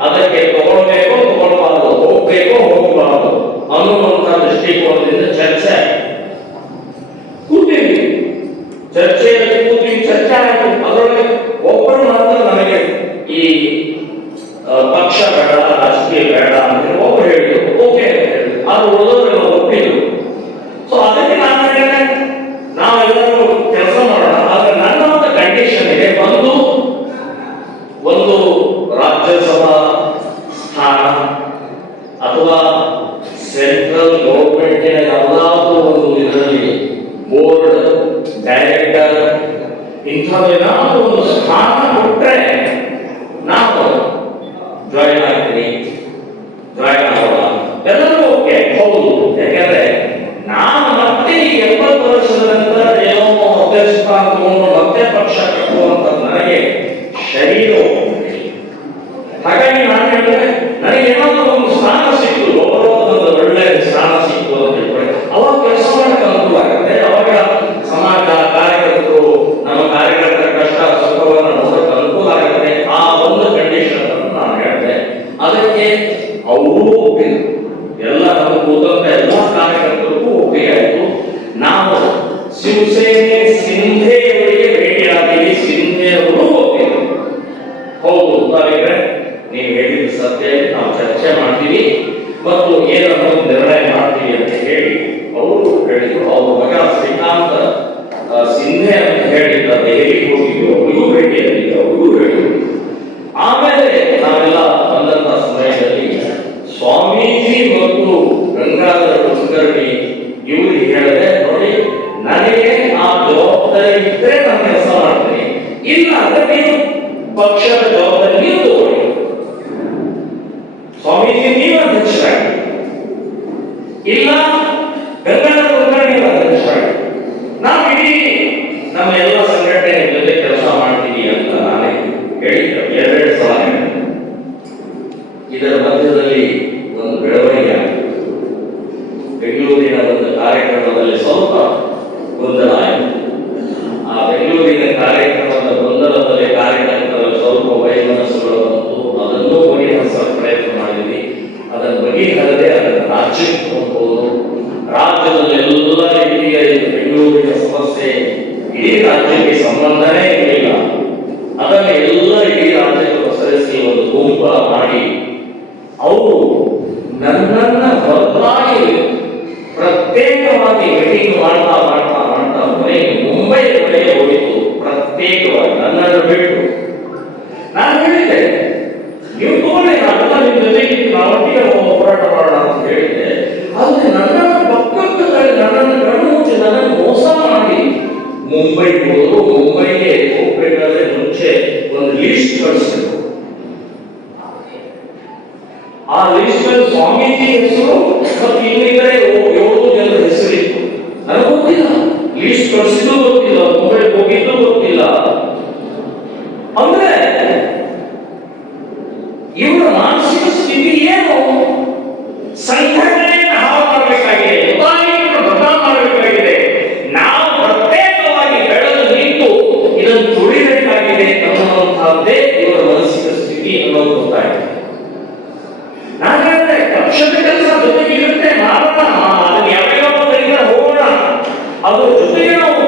ಅದಕ್ಕೆ ತಗೊಳ್ಬೇಕು ತಗೊಳ್ಬಾರದು, ಹೋಗ್ಬೇಕು ಹೋಗಬಾರದು ಅನ್ನುವಂಥ ದೃಷ್ಟಿಕೋನದಿಂದ ಚರ್ಚೆ ಕೂತೀವಿ. ಚರ್ಚೆಯಲ್ಲಿ ಕೂತೀವಿ, ಚರ್ಚೆ ಆಯಿತು. ಅದರೊಳಗೆ ಒಬ್ಬರು ಮಾತ್ರ ನನಗೆ ಈ ಪಕ್ಷ ಬೇಡ, ರಾಜಕೀಯ ಬೇಡ ಅಂತ ಒಬ್ಬರು ಹೇಳಿದ್ರು, ಓಕೆ ಅದು ಉಳಿದವರೆಲ್ಲ ಒಪ್ಪಿದ್ರು. ಸೊ ಅದಕ್ಕೆ ನಾನು ಹೇಳಿದೆ, ನಾವೆಲ್ಲರೂ ಕೆಲಸ ಮಾಡೋಣ. ಆದ್ರೆ ನನ್ನ ಒಂದು ಕಂಡೀಷನ್ ಇದೆ, ಒಂದು ರಾಜ್ಯಸಭಾ ಸ್ಥಾನ ಅಥವಾ ಸೆಂಟ್ರಲ್ ಗೌರ್ಮೆಂಟಿನ ಯಾವುದಾದ್ರೂ ಒಂದು ಇದರಲ್ಲಿ ಬೋರ್ಡ್ ಡೈರೆಕ್ಟರ್ ಇಂಥವೇನಾದ್ರೂ ಒಂದು ಸ್ಥಾನ ಕೊಟ್ಟರೆ ನಾವು ಜಾಯಿನ್ ಆಗ್ತೀನಿ, ಜಾಯಿನ್ ಆಗೋಣ. ಎಲ್ಲರೂ ಓಕೆ, ಹೌದು. ಯಾಕಂದ್ರೆ ನಾನು ಮತ್ತೆ ಈ 70 ವರ್ಷದ ನಂತರ ಏನೋ ಅಧ್ಯಕ್ಷ ಸ್ಥಾನ ತಗೊಂಡು ಮತ್ತೆ ಪಕ್ಷ ಕಟ್ಟುವಂತ ನನಗೆ ಶರೀರ ಹೋಗ್ತದೆ. ಹಾಗಾಗಿ ನಾನು ಹೇಳಿದ್ರೆ ನನಗೆ ಏನಾದರೂ ಒಂದು ಸ್ಥಾನ ಸಿಕ್ತು, ಒಂದು ಒಳ್ಳೆ ಸ್ಥಾನ ಸಿಕ್ತು ಅಂತ ಹೇಳ್ತಾರೆ, ಅವಾಗ ಕೆಲಸ ಮಾಡಕ್ಕೆ ಅನುಕೂಲ ಆಗುತ್ತೆ. ಅವಾಗ ಸಮಾಜ, ಕಾರ್ಯಕರ್ತರು, ನಮ್ಮ ಕಾರ್ಯಕರ್ತರ ಕಷ್ಟ ಸುಖವನ್ನು ನೋಡಕ್ಕೆ ಅನುಕೂಲ ಆಗುತ್ತೆ. ಆ ಒಂದು ಕಂಡೀಷನ್ ನಾನು ಹೇಳಿದೆ. ಅದಕ್ಕೆ ಅವರು ಒಪ್ಪಿದ್ರು. ಎಲ್ಲ ನಮ್ಮ ಕೂತಂತ ಎಲ್ಲ ಕಾರ್ಯಕರ್ತರಿಗೂ ಒಪ್ಪಿಗೆ ಆಯಿತು. ನಾವು ಶಿವಸೇನೆ ಸಿಂಧೆಯವರಿಗೆ ಭೇಟಿಯಾಗಿ ಸಿಂಧೆಯವರು ಒಪ್ಪಿದ್ರು. ಹೌದು ತಾವಿದ್ರೆ ನೀವು ಹೇಳಿದ ಸತ್ಯ, ನಾವು ಚರ್ಚೆ ಮಾಡ್ತೀವಿ ಮತ್ತು ಏನನ್ನು ನಿರ್ಣಯ ಮಾಡ್ತೀವಿ ಅಂತ ಹೇಳಿ ಅವರು ಹೇಳಿದ್ರು. ಅವ್ರ ಮಗ ಶ್ರೀಕಾಂತ್ ಸಿಂಧೆ ಅಂತ ಹೇಳಿದ್ದ ದೆಹಲಿಗೆ ಹೋಗಿದ್ರು, ಅವರಿಗೂ ಭೇಟಿಯಾಗಿದ್ರು, ಅವರಿಗೂ ಹೇಳಿದ್ರು. ಆಮೇಲೆ ನಾವೆಲ್ಲ ಬಂದಂತ ಸಮಯದಲ್ಲಿ ಸ್ವಾಮೀಜಿ ಮತ್ತು ಗಂಗಾಧರ ಕುಲಕರ್ಣಿ ಇವರು ಹೇಳಿದೆ, ನೋಡಿ ನನಗೆ ಸ್ವಾಮೀಜಿ ನೀವು ಅಧ್ಯಕ್ಷರಾಗಿ, ಇಲ್ಲ ಗಂಗಾಧರ ಕುಲಕರ್ಣಿ ಅಧ್ಯಕ್ಷರಾಗಿ, ನಾವು ಇಡೀ ನಮ್ಮ ಎಲ್ಲ ಸಂಘಟನೆ ಜೊತೆ ಕೆಲಸ ಮಾಡ್ತೀವಿ ಅಂತ ನಾನೇ ಹೇಳಿದ್ದೆ. ಎರಡೆರಡು ಸಲ ಹೇಳಿದ್ದೆ. ಇದರ ಮಧ್ಯದಲ್ಲಿ ಒಂದು ಬೆಳವಣಿಗೆ ಆಯಿತು. ಬೆಂಗಳೂರಿನ ಒಂದು ಕಾರ್ಯಕ್ರಮದಲ್ಲಿ ಸ್ವಲ್ಪ ಗೊಂದಲ ಆಯಿತು. ಆ ಬೆಂಗಳೂರಿನ ಕಾರ್ಯಕ್ರಮದ ಗೊಂದಲದಲ್ಲಿ ಕಾರ್ಯಕರ್ತರಲ್ಲಿ ಸ್ವಲ್ಪ ವೈಮನಸ್ಸುಗಳು ಬಂತು. ಅದನ್ನು ಬಗೆಹರಿಸಲು ಪ್ರಯತ್ನ ಮಾಡಿದ್ವಿ. ಅದನ್ನು ಬಗೆಹರದೆ ಅದನ್ನು ರಾಜ್ಯಕ್ಕೆ ಹೋಗಬಹುದು. ರಾಜ್ಯದಲ್ಲಿ ಎಲ್ಲ ರೀತಿಯ ಬೆಂಗಳೂರಿನ ಸಮಸ್ಯೆ ಇಡೀ ರಾಜ್ಯಕ್ಕೆ ಸಂಬಂಧನೇ ಇರಲಿಲ್ಲ. ಅದನ್ನು ಎಲ್ಲ ಇಡೀ ರಾಜ್ಯಕ್ಕೆ ಪಸರಿಸಿ ಒಂದು ಗುಂಪ ಮಾಡಿ ಅವರು ನನ್ನನ್ನ ಹೊರತಾಗಿ ಪ್ರತ್ಯೇಕವಾಗಿ ಮೀಟಿಂಗ್ ಮಾಡ್ತಾ ಮಾಡ್ತಾ ಮಾಡ್ತಾ ಕೊನೆಗೆ ಮುಂಬೈವರೆಗೆ ಹೋಗಿತ್ತು. ಪ್ರತ್ಯೇಕವಾಗಿ ನನ್ನನ್ನು ಬಿಟ್ಟು ನಾನು ಹೇಳಿದ್ದೆ, ನೀವು ತಗೊಳ್ಳಿ, ನಾವೆಲ್ಲ ನಿಮ್ಮ ಜೊತೆಗೆ ನಾವೊಟ್ಟಿಗೆ ಹೋರಾಟ ಮಾಡೋಣ ಅಂತ ಹೇಳಿದ್ದೆ. ಆದರೆ ನನ್ನನ್ನು ಪಕ್ಕದಲ್ಲಿ ನನ್ನನ್ನು ಕಣ್ಣು ಮುಚ್ಚಿ ನನ್ನನ್ನು ಮೋಸ ಮಾಡಿ ಮುಂಬೈಗೆ ಹೋದ್ರು. ಮುಂಬೈಗೆ ಹೋಗ್ಬೇಕಾದ್ರೆ ಮುಂಚೆ ಒಂದು ಲೀಸ್ಟ್ ಕಳಿಸಿದ್ರು. ಆ ಲಿಸ್ಟ್ ಅಲ್ಲಿ ಸ್ವಾಮೀಜಿ ಹೆಸರು ಮತ್ತು ಇನ್ನಿತರೆ 7 ಜನರ ಹೆಸರಿತ್ತು. ನನಗೆ ಗೊತ್ತಿಲ್ಲ, ಲೀಸ್ಟ್ ಕಳಿಸಿದ್ದು ಗೊತ್ತಿಲ್ಲ, ಮುಂಬೈಗೆ ಹೋಗಿದ್ದು ಗೊತ್ತಿಲ್ಲ. ಅಂದ್ರೆ ಇವರ ಮಾನಸಿಕ ಸ್ಥಿತಿ ಏನು? ಸಂಘಟನೆಯನ್ನು ಹಾಳು ಮಾಡಬೇಕಾಗಿದೆ, ಉದಾಹರಣೆಯನ್ನು ಬದಲಾವಣೆ ಮಾಡಬೇಕಾಗಿದೆ, ನಾವು ಪ್ರತ್ಯೇಕವಾಗಿ ಬೆಳೆದು ನಿಂತು ಇದನ್ನು ತುಳಿಬೇಕಾಗಿದೆ ಅನ್ನುವಂತಹದ್ದೇ ಇವರ ಮಾನಸಿಕ ಸ್ಥಿತಿ ಅನ್ನೋದು ಗೊತ್ತಾಯಿತು. ನಾನು ಹೇಳಿದೆ, ಪಕ್ಷದ ಕೆಲಸ ಜೊತೆಗೆ ಇರುತ್ತೆ, ಮಾಡೋಣ, ಅದನ್ನು ಯಾವ್ಯಾವ ಹೋಗೋಣ. ಅದ್ರ ಜೊತೆಗೆ ನಾವು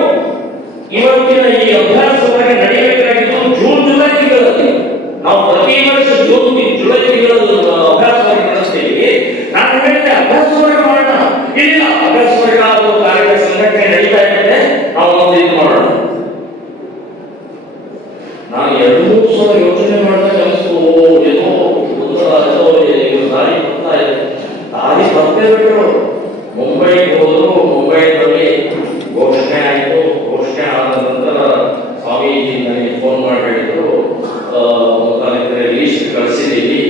ಇವತ್ತಿನ ಈ ಅಭ್ಯಾಸವಾಗಿ ನಡೆಯಬೇಕಾಗಿದ್ದು ಜೂನ್ ಜುಲೈ ತಿಂಗಳಲ್ಲಿ. ನಾವು ಪ್ರತಿ ವರ್ಷ ಜೂನ್ ಜುಲೈ ತಿಂಗಳಲ್ಲಿ ಅಭ್ಯಾಸವಾಗಿ ನಡೆಸ್ತೀವಿ. ನಾನು ಹೇಳಿದೆ, ಅಭ್ಯಾಸವಾಗಿ ಮಾಡೋಣ. ಇಲ್ಲ, ಅಭ್ಯಾಸವಾಗಿ ಕಾರ್ಯ ಸಂಘಟನೆ ನಡೀತಾ ಇರುತ್ತೆ, ನಾವು ಒಂದು ಇದು ಮಾಡೋಣ. ನಾನು 2-3 ಸಲ ಯೋಚನೆ ಮಾಡಿದಾಗ ಅನಿಸ್ತು, ಏನೋ ದಾರಿ ಬರ್ತಾ ಇದೆ. ದಾರಿ ಬರ್ತೇ ಬಿಟ್ಟರು. ಮುಂಬೈಗೆ ಹೋದ್ರು. ಮುಂಬೈನಲ್ಲಿ ಘೋಷಣೆ ಆಯಿತು. ಘೋಷಣೆ ಆದ ನಂತರ ಸ್ವಾಮೀಜಿ ನನಗೆ ಫೋನ್ ಮಾಡಿ ಹೇಳಿದ್ರು, ಲೀಸ್ಟ್ ಕಳಿಸಿದ್ದೀವಿ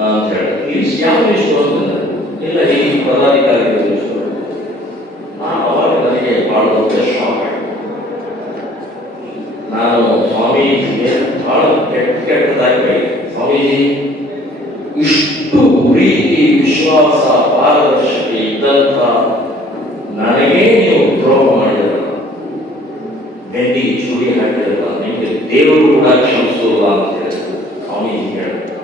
ಅಂತ ಹೇಳಿ. ಲೀಸ್ಟ್ ಯಾವ ಲೀಸ್ಟ್ ಅಂತಂದ್ರೆ, ಇಲ್ಲ ಈ ಪದಾಧಿಕಾರಿಗಳ ಲೀಸ್ಟ್. ನಾನು ಅವಾಗ ನನಗೆ ಬಹಳ ದೊಡ್ಡ ಶಾಕ್ ಆಯಿತು. ನಾನು ಸ್ವಾಮೀಜಿಗೆ ಬಹಳ ಕೆಟ್ಟದಾಗಿ ಹೇಳಿದೆ, ಸ್ವಾಮೀಜಿ ಇಷ್ಟು ಪ್ರೀತಿ, ವಿಶ್ವಾಸ, ಪಾರದರ್ಶಕತೆ ಇದ್ದಂತ ನನಗೆ ನೀವು ದ್ರೋಹ ಮಾಡಿದ್ರಲ್ಲ, ಬೆಂಡಿಗೆ ಚೂರಿ ಹಾಕಿದ್ರಲ್ಲ, ನಿಮಗೆ ದೇವರು ಕೂಡ ಕ್ಷಮಿಸೋಲ್ಲ ಅಂತ ಹೇಳಿದ್ರು. ಸ್ವಾಮೀಜಿ ಹೇಳಿದ್ರು,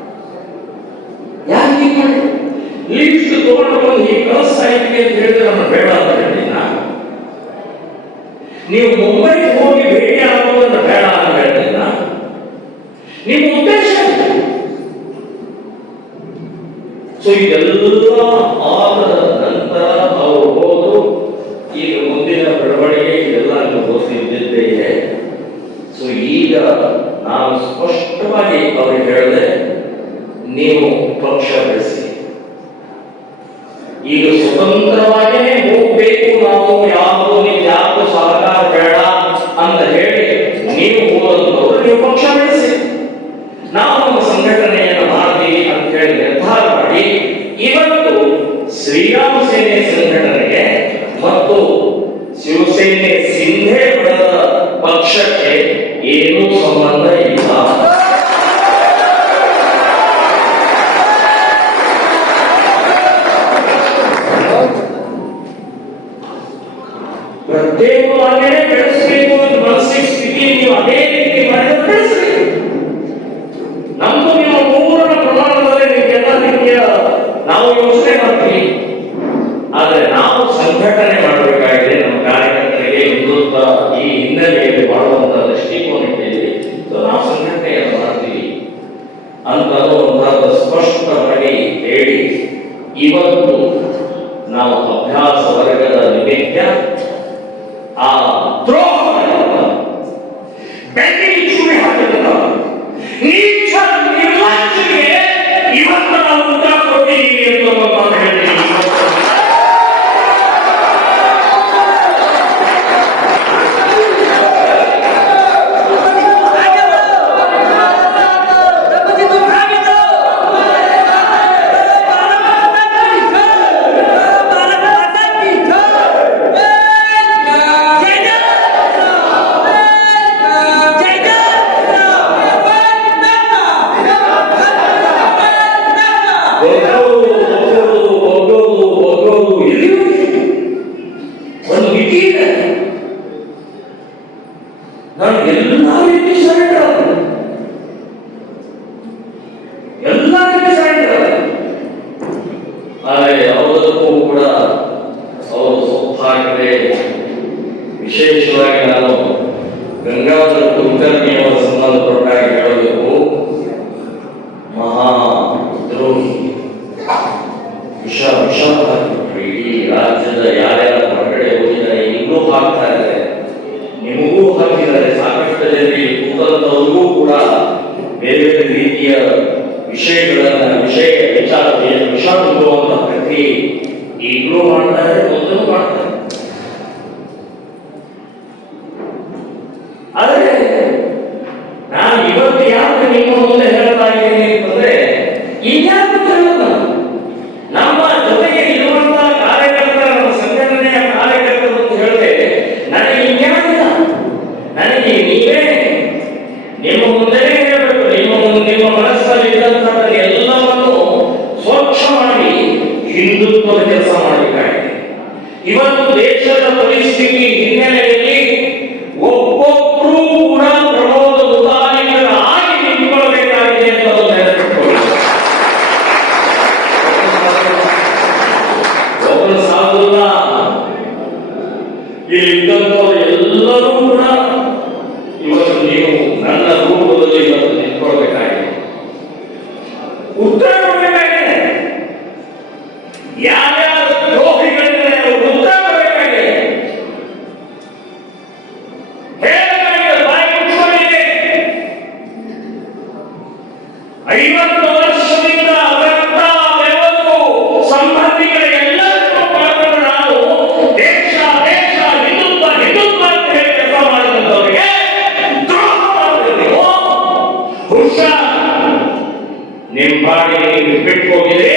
ಯಾಕೆ ಹೀಗೆ ಮಾಡಿ ಲೀಸ್ಟ್ ತಗೊಂಡು ಬಂದು ಈ ಕಳಿಸಾಯ್ತು ಅಂತ ಹೇಳಿದ್ರೆ ನನ್ನ ಬೇಡ ಅಂತ ಹೇಳಿದ್ನ. ನೀವು ಮುಂಬೈಗೆ ಹೋಗಿ ಭೇಟಿ ಆಗೋದನ್ನ ಬೇಡ ಅಂತ ಹೇಳಿದ್ನ. ನಿಮ್ಮ ಉದ್ದೇಶ ಸೊ ಇದೆಲ್ಲ ಆದ ನಂತರ ಅವರು ಹೋದ್ರು. ಈಗ ಮುಂದಿನ ಬೆಳವಣಿಗೆ ಇದೆಲ್ಲ ಗೊತ್ತಿದ್ದೇ ಇದೆ. ಸೊ ಈಗ ನಾನು ಸ್ಪಷ್ಟವಾಗಿ ಅವ್ರಿಗೆ ಹೇಳಿದೆ, ನೀವು ಪಕ್ಷ ಬೆಳೆಸಿ, ಈಗ ಸ್ವತಂತ್ರವಾಗಿಯೇ ಹೋಗ್ಬೇಕು, ನಾವು ಯಾವುದು ಸಹಕಾರ ಬೇಡ ಅಂತ ಹೇಳಿ ನೀವು ಹೋದಂತವ್ರು ನೀವು ಪಕ್ಷ ಬೆಳೆಸಿ, ನಾವು ನಮ್ಮ ಸಂಘಟನೆಯನ್ನು ಮಾಡ್ತೀವಿ ಅಂತ ಹೇಳಿ ನಿರ್ಧಾರ ಮಾಡಿ ಇವತ್ತು ಶ್ರೀರಾಮ ಸೇನೆ ಸಂಘಟನೆಗೆ ಮತ್ತು ಶಿವಸೇನೆ ಸಿಂಧೆ ಬಣದ ಪಕ್ಷಕ್ಕೆ ಏನೂ ಸಂಬಂಧ ಇಲ್ಲ. ಪ್ರತ್ಯೇಕವಾಗಿಯೇ ಬೆಳೆಸಬೇಕು ಅಂತ ಮನಸ್ಸಿನ ಸ್ಥಿತಿ ನೀವು ಅದೇ ರೀತಿ ಮಾಡಿದ್ರೆ ಬೆಳೆಸಬೇಕು. ನಮ್ದು ನಿಮ್ಮ ಪೂರ್ಣ ಪ್ರಮಾಣದಲ್ಲಿ ನಿಮಗೆಲ್ಲ ರೀತಿಯ ನಾವು ಯೋಚನೆ ಮಾಡ್ತೀವಿ. ಆದರೆ ನಾವು ಸಂಘಟನೆ ಮಾಡಬೇಕಾಗಿದೆ. ನಮ್ಮ ಕಾರ್ಯಕರ್ತರಿಗೆ ಹಿಂದುತ್ವ ಈ ಹಿನ್ನೆಲೆಯಲ್ಲಿ ಮಾಡುವಂತಹ ದೃಷ್ಟಿಕೋನ ಇಟ್ಟಿದ್ದೀವಿ. ನಾವು ಸಂಘಟನೆಯನ್ನು ಮಾಡ್ತೀವಿ ಅಂತ ಅನ್ನುವಂಥದ್ದು ಸ್ಪಷ್ಟವಾಗಿ ಹೇಳಿ ಇವತ್ತು ನಾವು ಅಭ್ಯಾಸ ವರ್ಗದ ನಿಮಿತ್ತ ಆ ದ್ರೋಹ ಬೆಂಕಿಗೆ ಚೂರಿ ಹಾಕಿದ ನೀಚ ನಿರ್ಲಕ್ಷ್ಯಕ್ಕೆ ಇವತ್ತು ನಾವು ಉತ್ತರ ಕೊಟ್ಟಿದ್ದೀವಿ ಅಂತ ಮಾತು ಹೇಳ್ತೀನಿ. ಆದರೆ ಯಾವುದಕ್ಕೂ ಕೂಡ ಅವರು ಸೌಭಾಗ್ಯವೇ. ವಿಶೇಷವಾಗಿ ನಾನು ಗಂಗಾಧರ ಕುಲಕರ್ಣಿಯವರ ಸಂಬಂಧಪಟ್ಟಾಗಿ ಹೇಳಬೇಕು. ಮಹಾ ದ್ರೋಹಿ, ವಿಷ ಇಡೀ ರಾಜ್ಯದ ಯಾರ್ಯಾರ ಹೊರಗಡೆ ಹೋಗಿದ್ದಾರೆ, ಇನ್ನೂ ಹಾಕ್ತಾ ಇದ್ದಾರೆ, ನಿಮಗೂ ಹಾಕಿದ್ದಾರೆ. ಸಾಕಷ್ಟು ಜನರಿಗೆ ಕೂತಂತವ್ರಿಗೂ ಕೂಡ ಬೇರೆ ಬೇರೆ ರೀತಿಯ ವಿಷ ತುಂಬುವಂತ ಪ್ರಕ್ರಿಯೆ ಈಗಲೂ ಮಾಡ್ತಾರೆ, ಮೊದಲು ಮಾಡ್ತಾರೆ. ಆದರೆ ನಾನು ಇವತ್ತು ಯಾಕೆ ನಿಮ್ಮ ಮುಂದೆ ಹೇಳ್ತಾ ಇದ್ದೀನಿ ಅಂತಂದ್ರೆ, ಇನ್ಯಾರು ಹೇಳಲ್ಲ, ನಮ್ಮ ಜೊತೆಗೆ ಇರುವಂತಹ ಕಾರ್ಯಕರ್ತರ, ನಮ್ಮ ಸಂಘಟನೆಯ ಕಾರ್ಯಕರ್ತರು ಅಂತ ಹೇಳಿದ್ರೆ ನನಗೆ ಇನ್ಯಾರಿಲ್ಲ. ನನಗೆ ನೀವೇ ನಿಮ್ಮ ಮುಂದೆನೇ ಹೇಳಬೇಕು. ನಿಮ್ಮ ಮನಸ್ಸಲ್ಲಿ ಇದ್ದಂತಹ ಎಲ್ಲವನ್ನು ಸ್ವಚ್ಛ ಮಾಡಿ ಹಿಂದುತ್ವದ ಕೆಲಸ ಮಾಡಬೇಕಾಗಿದೆ. ಇವತ್ತು ದೇಶದ ಪರಿಸ್ಥಿತಿ ಹಿನ್ನೆಲೆಯಲ್ಲಿ ಒಬ್ಬೊಬ್ಬರೂ ಕೂಡ ಪ್ರಮೋದ ಮುತಾಲಿಕರಾಗಿ ನಿಂತ್ಕೊಳ್ಬೇಕಾಗಿದೆ ಅಂತ ನೆನಪಿಟ್ಕೊಳ್ಳಿ. ಒಬ್ಬರು ಸಾಧುಲ್ಲ, ಇಲ್ಲಿದ್ದಂಥವ್ರು ಎಲ್ಲರೂ ಕೂಡ ಇವತ್ತು ನೀವು ನನ್ನ ರೂಪದಲ್ಲಿ ಇವತ್ತು ನಿಂತ್ಕೊಳ್ಬೇಕಾಗಿದೆ, ಉತ್ತರ ಕೊಡಬೇಕಾಗಿದೆ. ಯಾರ್ಯಾರ ದ್ರೋಹಿಗಳಿಂದ ಉತ್ತರ ಕೊಡಬೇಕಾಗಿದೆ. ಹೇಳಬೇಕಾಗಿದೆ, ಬಾಯಿ ಮುಚ್ಚಿಕೊಂಡಿದೆ. 50 ವರ್ಷದಿಂದ ರಕ್ತ ಬೆವರು ಸಂಬಂಧಿಕರ ಎಲ್ಲರನ್ನೂ ಕಳ್ಕೊಂಡು ನಾವು ದೇಶ ಹಿಂದುತ್ವ ಅಂತ ಹೇಳಿ ಕೆಲಸ ಮಾಡಿದಂಥವರಿಗೆ ದ್ರೋಹ ಮಾಡಿದ್ರು. ಹುಷಾರ್, ನಿಮ್ಮ ಬಾಡಿ ಬಿಟ್ಟು ಹೋಗಿದ್ರೆ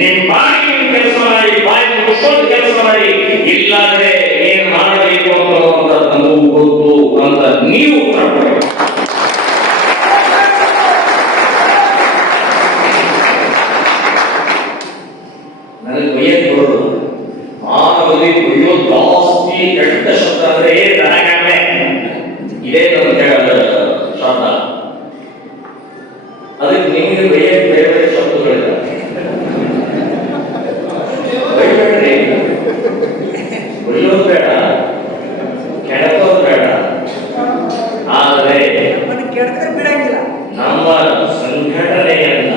ನಿಮ್ಮ ಬಾಡಿ ಕೆಲಸ ಮಾಡಿ, ಬಾಯಿ ಮುಚ್ಕೊಂಡು ಕೆಲಸ ಮಾಡಿ, ಇಲ್ಲಾಂದ್ರೆ ಏನ್ ಮಾಡಬೇಕು ಅನ್ನುವಂತ ನಮಗೂ ಗೊತ್ತು ಅಂತ ನೀವು ಉತ್ತರ ಕೊಡಬೇಕು. ನನಗೆ ಬೈಯಕ್ಕೆ ಬರೋದು, ಮಾನವಲ್ಲಿ ಬೈಯೋದು ಜಾಸ್ತಿ ಕೆಟ್ಟ ಶಬ್ದ ಅಂದ್ರೆ ನನಗಾಮೆ, ಇದೇ ನನ್ನ ಶಬ್ದ. ಅದಕ್ಕೆ ನಿಮಗೆ ಬೈಯಕ್ಕೆ ಬೇರೆ ಬೇರೆ ಶಬ್ದಗಳಿಲ್ಲ. ಬೈಬೇಡ್ರಿ, ಬೈಯೋದು ಬೇಡ, ಕೆಡಕೋದು ಬೇಡ. ಆದರೆ ನಮ್ಮ ಸಂಘಟನೆಯನ್ನ,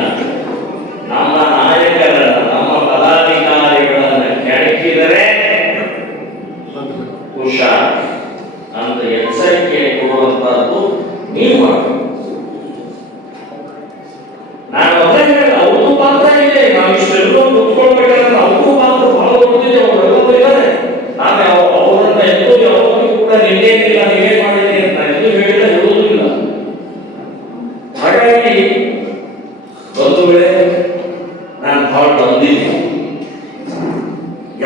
ನಮ್ಮ ನಾಯಕರ, ನಮ್ಮ ಪದಾಧಿಕಾರಿಗಳನ್ನ ಕೆಣಕಿದರೆ ಹುಷಾರ್ ಅಂತ ಎಚ್ಚರಿಕೆ ಕೊಡುವಂತಹದ್ದು ನೀವು ಮಾಡಬೇಕು. ನಾನು ಅದೇ ಹೇಳಿದೆ, ಅವ್ರಿಗೂ ಪಾತ್ರ ಇದೆ. ನಾವು ಇಷ್ಟೆಲ್ಲರೂ ಕುತ್ಕೊಳ್ಬೇಕಾದ್ರೆ ಅವ್ರಿಗೂ ಪಾತ್ರ ಬಹಳ ದೊಡ್ಡದಿದೆ. ಅವರೆಲ್ಲರೂ ಇದ್ದಾರೆ. ನಾನು ಅವರನ್ನ ಎಂದೂ ಯಾವಾಗಲೂ ಕೂಡ ನಿನ್ನೇನಿಲ್ಲ, ನೀವೇ ಮಾಡಿದ್ದೀನಿ ಅಂತ ಎಂದೂ ಹೇಳಿಲ್ಲ, ಹೇಳುವುದೂ ಇಲ್ಲ. ಹಾಗಾಗಿ ಒಂದು ವೇಳೆ ನಾನು ಬಹಳ ಬಂದಿದ್ದೆ,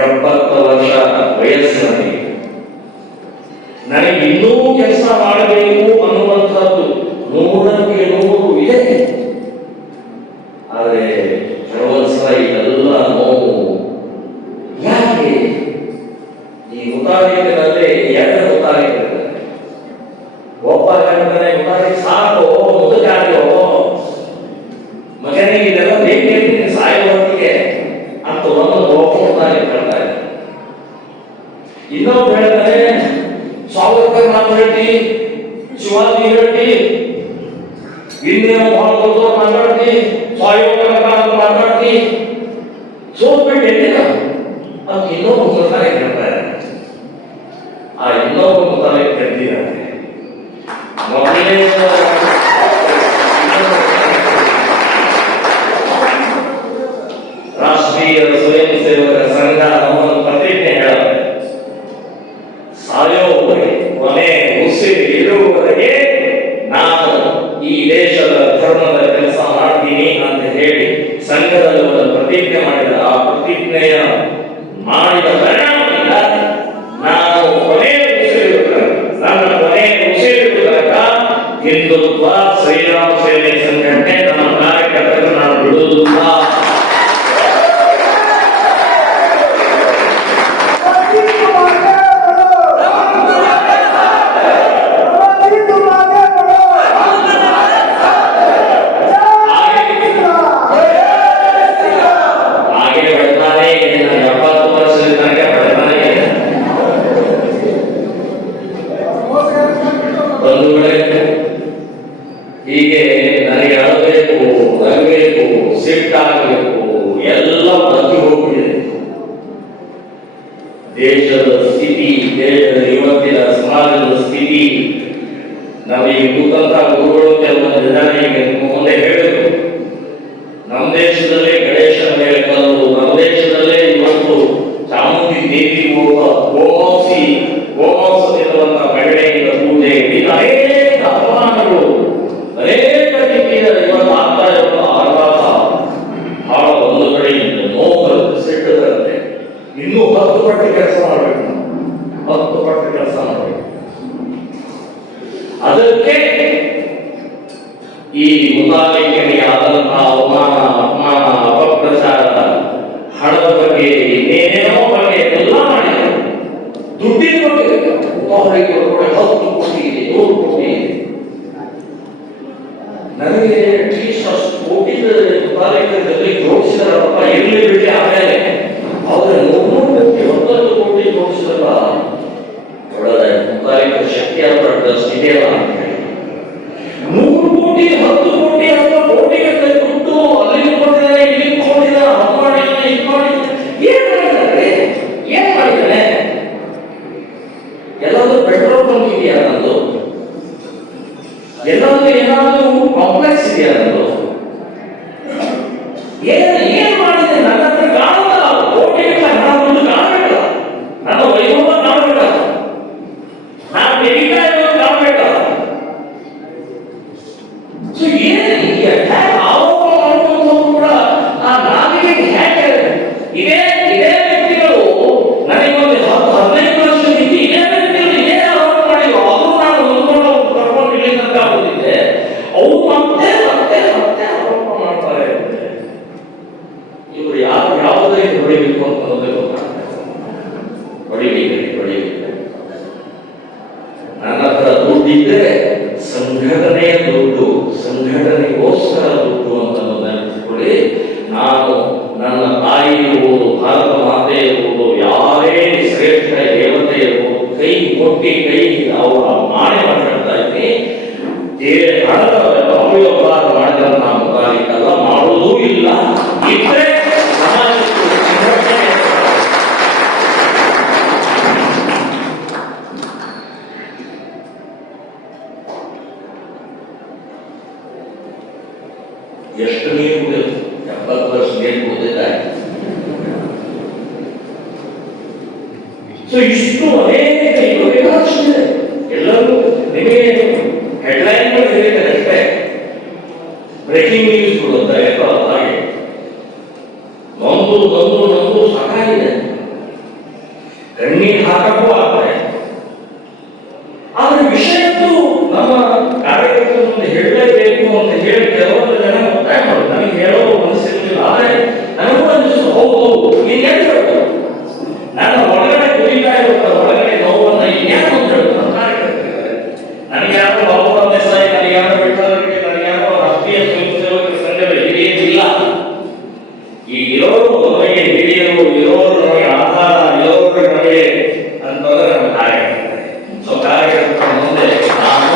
70 ವರ್ಷ ವಯಸ್ಸಿನಲ್ಲಿ ನನಗೆ ಇನ್ನೂ ಕೆಲಸ ಮಾಡಬೇಕು ಅನ್ನುವಂಥದ್ದು 100ಕ್ಕೆ 100 ಇದೆ. ಆದರೆ ಕೆಲವೊಂದ್ಸಲ ಇದೆಲ್ಲ ನೋವು. ಯಾಕೆ ಈ ಮುತಾಲಿಕರಲ್ಲಿ 2 ಮುತಾಲಿಕರಿದ್ದಾರೆ. ಒಬ್ಬ ಹೇಳ್ತಾನೆ, ಮುತಾಲಿಕ ಸಾಕು, ಮುದುಕಾಗ್ಯೋ ಮಗನಿಗೆ ಇದೆಲ್ಲ ಬೇಕೇನೆ ಸಾಯೋ ಹೊತ್ತಿಗೆ ಅಂತ ಒಂದೊಂದು ಒಬ್ಬ ಮುತಾಲಿಕ ಹೇಳ್ತಾರೆ. ಇನ್ನೊಬ್ಬ ಹೇಳ್ತಾರೆ, ಸಾವರ್ಕರ್ ಮಾತು ಹೇಳ್ತಿ, ಶಿವಾಜಿ ಹೇಳ್ತಿ, ಇನ್ನೇನು ಬಹಳ ದೊಡ್ಡವ್ರು ಮಾತಾಡ್ತಿ, ಮಾತಾಡ್ತಿ, ಸೋತ್ಬಿಟ್ಟು ಎಲ್ಲಿಲ್ಲ ಅಂತ ಇನ್ನೊಬ್ಬ ಮುತಾಲೆ ಹೇಳ್ತಾರೆ. ಆ ಇನ್ನೊಬ್ಬ ಮುತಾಲೆ ಕರೆದಿದ್ದಾರೆ. ಮೊದಲನೇ ರಾಷ್ಟ್ರೀಯ ಸ್ವಯಂ ಸೇವಕರ ಸಂಘ ನಮ್ಮನ್ನು ಪ್ರತಿಜ್ಞೆ ಹೇಳುತ್ತೆ, ಸಾಯೋವರೆಗೆ, ಕೊನೆ ಉಸಿರು ಇರುವವರೆಗೆ ನಾನು ಈ ದೇಶದ ಧರ್ಮದ ಕೆಲಸ ಮಾಡ್ತೀನಿ ಅಂತ ಹೇಳಿ ಸಂಘದಲ್ಲಿ ಒಂದು ಪ್ರತಿಜ್ಞೆ ಮಾಡಿದ. ಆ ಪ್ರತಿಜ್ಞೆಯ ಮಾಡಿದ ಪರಿಣಾಮದಿಂದ ನಾನು ಕೊನೆ ನನ್ನ ಕೊನೆ ಉಸಿರಿರುವುದಕ್ಕ ಹಿಂದುತ್ವ ಶ್ರೀರಾಮ ಸೇನೆ ಸಂಘಟನೆ ನನ್ನ ಕಾರ್ಯಕರ್ತರು ನಾನು ಬಿಡುವುದಿಲ್ಲ. ಹಾಗೆ ದೇಶದ ಸ್ಥಿತಿ, ದೇಶದ ಇವತ್ತಿನ ಸಮಾಜದ ಸ್ಥಿತಿ, ನಾವೀಗ ಕೂತಂತ ಗುರುಗಳು ಕೆಲವೊಂದು ಜನ ಈಗ ಮುಂದೆ ಹೇಳಿದ್ರು. ನಮ್ಮ ದೇಶದಲ್ಲೇ ಗಣೇಶನ ಮೇಲೆ ಕಲ್ಲು, ನಮ್ಮ ದೇಶದಲ್ಲೇ ಇವತ್ತು ಚಾಮುಂಡಿ ದೇವಿ ಗೋಮಾಂಸದಿರುವಂತ ಮಹಿಳೆಯಿಂದ ಪೂಜೆ, ಇದು ಅನೇಕ ಅಪಮಾನಗಳು, ಅನೇಕ ರೀತಿಯ ಇವತ್ತು ಆಗ್ತಾ ಇರುವ ಆಘಾತ ಬಹಳ ಒಂದು ಕಡೆಯಿಂದ ನೋವು ಸಿಟ್ಟದಂತೆ. ಇನ್ನೂ 10 ಪಟ್ಟು ಕೆಲಸ ಮಾಡಬೇಕು, 10 ಪಟ್ಟು ಕೆಲಸ ಮಾಡಬೇಕು. ಅದಕ್ಕೆ ಈ ಮುತಾಲಿಕೆಯಾದಂತಹ ಅವಮಾನ, ಅಪಮಾನ, ಅಪಪ್ರಚಾರ, ಹಣದ ಬಗ್ಗೆ, ಇನ್ನೇನೇನೋ ಬಗ್ಗೆ ಎಲ್ಲ ಮಾಡಿದರು. ದುಡ್ಡಿನ ಬಗ್ಗೆ ಉದಾಹರಣೆಗೆ 10 ಕೋಟಿ ಇದೆ, 100 ಕೋಟಿ ಇದೆ. ನನಗೆ ಅಟ್ಲೀಸ್ಟ್ ಅಷ್ಟು ಕೋಟಿ ಮುತಾಲಿಕೆಯಲ್ಲಿ ಜೋಡಿಸಿದಾರಪ್ಪ, ಇರಲಿ ಬಿಡಿ. ಆಮೇಲೆ ಅವರ 100 ಕೋಟಿ ಜೋಡಿಸಿದಲ್ಲ, ಒಳ್ಳೆ ಮುತಾಲಿಕೆ ಶಕ್ತಿ ಅದಷ್ಟು ಇದೆಯಲ್ಲ ಅಂತ ಹೇಳಿ 100 ಕೋಟಿ 10 ಕೋಟಿ ಅಥವಾ ಕೋಟಿಗಟ್ಟಲೆ ದುಡ್ಡು ಅಲ್ಲಿ ಕೊಟ್ಟಿದ್ದಾರೆ, ಇಲ್ಲಿ ಕೊಟ್ಟಿದ್ದಾರೆ, ಅದು ಮಾಡಿದ್ದಾನೆ, ಇದು ಮಾಡಿದ್ದಾನೆ. ಏನ್ ಮಾಡಿದ್ದಾರೆ? ಏನ್ ಮಾಡಿದ್ದಾನೆ? ಎಲ್ಲಾದ್ರೂ ಪೆಟ್ರೋಲ್ ಬಂಕ್ ಇದೆಯಾ ನನ್ನದು? ಏನಾದ್ರೂ ಕಾಂಪ್ಲೆಕ್ಸ್ ಇದೆಯಾ ನನ್ನದು? ಏನ್ ಮಾಡಿದೆ? ನನ್ನ ಹತ್ರ ಕಾಣಲ್ಲ, ಕೋಟಿಗಳ ಹಣ ಒಂದು ಕಾಣಬೇಕ, ನನ್ನ ವೈಭವ ಕಾಣಬೇಕ, ನಾನು ಬೆಳೀತಾ ಇರೋದು ಕಾಣಬೇಕ. ಸೊ ಏನು ಆರೋಪ ಮಾಡುವಂಥವ್ರು ಕೂಡ ನಾವಿಗೆ ಹೇಗೆ ಇದೇ ವ್ಯಕ್ತಿಗಳು ನನಗೊಂದು 10-15 ವರ್ಷ ಇದ್ದು ಇದೇ ವ್ಯಕ್ತಿಗಳು ಇದೇ ಆರೋಪ ಮಾಡಿದ್ರು. ಅವರು ನಾನು ಒಂದ್ಕೊಂಡು ಕರ್ಕೊಂಡು ಇಲ್ಲಿ ತನಕ ಆಗೋದಿದ್ದೆ, ಅವ್ರು ಮತ್ತೆ ಆರೋಪ ಮಾಡ್ತಾರೆ. ಇವರು ಯಾವುದೇ ಹೊಡಿಬೇಕು ಅಂತ ಗೊತ್ತಾಗ್ತದೆ. ಹೊಡಿಬೇಕು. ನನ್ನ ಹತ್ರ ದುಡ್ಡಿದ್ರೆ ಸಂಘಟನೆಯ ದುಡ್ಡು, ಸಂಘಟನೆಗೋಸ್ಕರ ದುಡ್ಡು ಅಂತ ನೆನಪಿಸಿಕೊಳ್ಳಿ. ನಾನು ನನ್ನ ತಾಯಿ ಇರ್ಬೋದು, ಭಾರತ ಮಾತೆ ಇರ್ಬೋದು, ಯಾರೇ ಶ್ರೇಷ್ಠ ದೇವತೆ ಇರ್ಬೋದು, ಕೈ ಕೊಟ್ಟಿ ಕೈ ಅವರ ಮಾಡೆ ಮಾತಾಡ್ತಾ ಇದ್ದೀನಿ. ಹಣದ ಅವ್ಯವಹಾರ ಮಾಡಿದಂತ ಮುತಾಲಿಕಲ್ಲ, ಮಾಡುವುದೂ ಇಲ್ಲ. ಇದ್ರೆ ಸಮಾಜಕ್ಕೆ ಸಂಘಟನೆ ಎಷ್ಟು ನೀರು ಕುಡಿಯೋದು? 70 ವರ್ಷ ನೀರು ಕುಡಿದಿದ್ದಾರೆ. ಸೊ ಇಷ್ಟು ಅನೇಕ ಇದು ಬೇಕಾದಷ್ಟಿದೆ. ಎಲ್ಲರೂ ನಿಮಗೆ ಹೆಡ್ಲೈನ್ಗಳು ಹೇಳಿದ್ದಾರೆ ಅಷ್ಟೇ, ಬ್ರೇಕಿಂಗ್ ನ್ಯೂಸ್ಗಳು ಅಂತ ಹೇಳ್ತಾರ ಹಾಗೆ. ನೊಂದು ಸಾಕಾಗಿದೆ, ಕಣ್ಣೀರು ಹಾಕಕ್ಕೂ ಆಗ್ತಾರೆ. ಆದ್ರೆ ವಿಷಯದ್ದು ನಮ್ಮ ಕಾರ್ಯಕರ್ತರ ಮುಂದೆ ಹೇಳಲೇಬೇಕು ಅಂತ ಹೇಳಿ ಕೆಲವೊಂದು ಜನ ಒತ್ತಾಯ ಮಾಡೋದು. ನನಗೆ ಹೇಳೋ ಮನಸ್ಸಿರಲಿಲ್ಲ, ಆದ್ರೆ ನನಗೂ ಅನಿಸ್ತು ಹೌದು ನೀನ್ ಹೇಳ್ಬೇಕು. ನನ್ನ ಒಳಗಡೆ ಕುರಿತಾ ಇರುತ್ತೆ, ಒಳಗಡೆ ನೋವನ್ನು ಇನ್ನೇನು ಅಂತ ಹೇಳ್ತಾರೆ ಕಾರ್ಯಕರ್ತರಿದ್ದಾರೆ. ನನಗೆ ಯಾರೋ ಬಾಬುರಾವ್ ದೇಸಾಯಿ, ನನಗೆ ಯಾರೋ ಬಿಟ್ಟವರಿಗೆ, ನನಗೆ ಯಾರೋ ರಾಷ್ಟ್ರೀಯ ಸ್ವಯಂ ಸೇವಕರ ಸಂಘದ ಹಿರಿಯರಿಲ್ಲ. ಈಗ ಇರೋರು ನಮಗೆ ಹಿರಿಯರು, ಇರೋರು ನಮಗೆ ಆಧಾರ, ಇರೋರು ನಮಗೆ ಅಂತಂದ್ರೆ ನಮ್ಮ ಕಾರ್ಯಕರ್ತರು. ಸೊ ಕಾರ್ಯಕರ್ತರ ಮುಂದೆ ನಾನು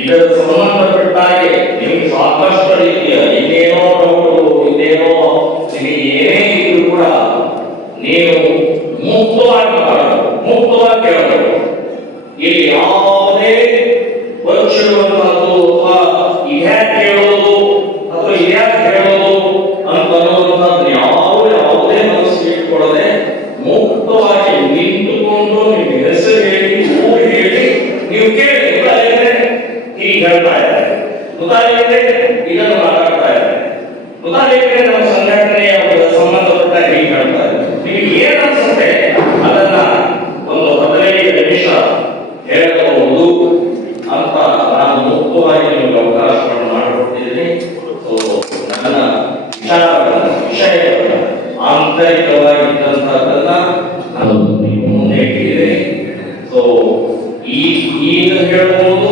ಇದರ ಸಂಬಂಧಪಟ್ಟ ಹಾಗೆ ನಿಮಗೆ ಸಾಕಷ್ಟು ರೀತಿಯ ಇನ್ನೇನೋ ಡೌಟು, ಇನ್ನೇನೋ ನಿಮಗೆ ಏನೇ ಇದ್ರು ಕೂಡ ನೀವು ಮುಕ್ತವಾಗಿ ಮಾಡಬೇಕು, ಮುಕ್ತವಾಗಿ ಕೇಳಬೇಕು. ಇಲ್ಲಿ ಯಾವುದೇ ಪಕ್ಷಿರುವಂತಹದ್ದು ಅಥವಾ ಇದ್ಯಾಕೆ ಹೇಳೋದು ಅಥವಾ ಇದ್ಯಾಕೆ ಹೇಳೋದು ಅಂತ ಅನ್ನುವಂಥದ್ದು ಯಾವುದೇ ಮನಸ್ಸಿಗೆ ಇಟ್ಕೊಳ್ಳದೆ ಮುಕ್ತವಾಗಿ ನಿಂತುಕೊಂಡು ನಿಮ್ಮ ಹೆಸರು ಹೇಳಿ, ಊರು ಹೇಳಿ, ನೀವು ಕೇಳಿ. ಹೀಗೆ ಹೇಳ್ತಾ ಇದ್ದಾರೆ, ಮುತಾಲಿಕೆ ಇದನ್ನು ಮಾತಾಡ್ತಾ ಇದ್ದಾರೆ, ಮುತಾಲಿಕೆ ನಮ್ಮ ಸಂಘಟನೆಯ ಸಂಬಂಧಪಟ್ಟ ಹೀಗೆ ಹೇಳ್ತಾ ಇದ್ದಾರೆ. ನಿಮಗೆ ಏನ್ ಅನ್ಸುತ್ತೆ ಅದನ್ನ ಒಂದು 15 ನಿಮಿಷ ಹೇಳಬಹುದು ಅಂತ ನಾನು ಮುಕ್ತವಾಗಿ ನಿಮಗೆ ಅವಕಾಶವನ್ನು ಮಾಡಿಕೊಟ್ಟಿದ್ದೀನಿ. ನನ್ನ ವಿಷಯಗಳನ್ನ ಆಂತರಿಕವಾಗಿದ್ದಂಥದ್ದನ್ನ ನಾನು ನಿಮ್ಮ ಮುಂದೆ ಇಟ್ಟಿದ್ದೀನಿ. ಸೊ ಈಗ ಹೇಳ್ಬೋದು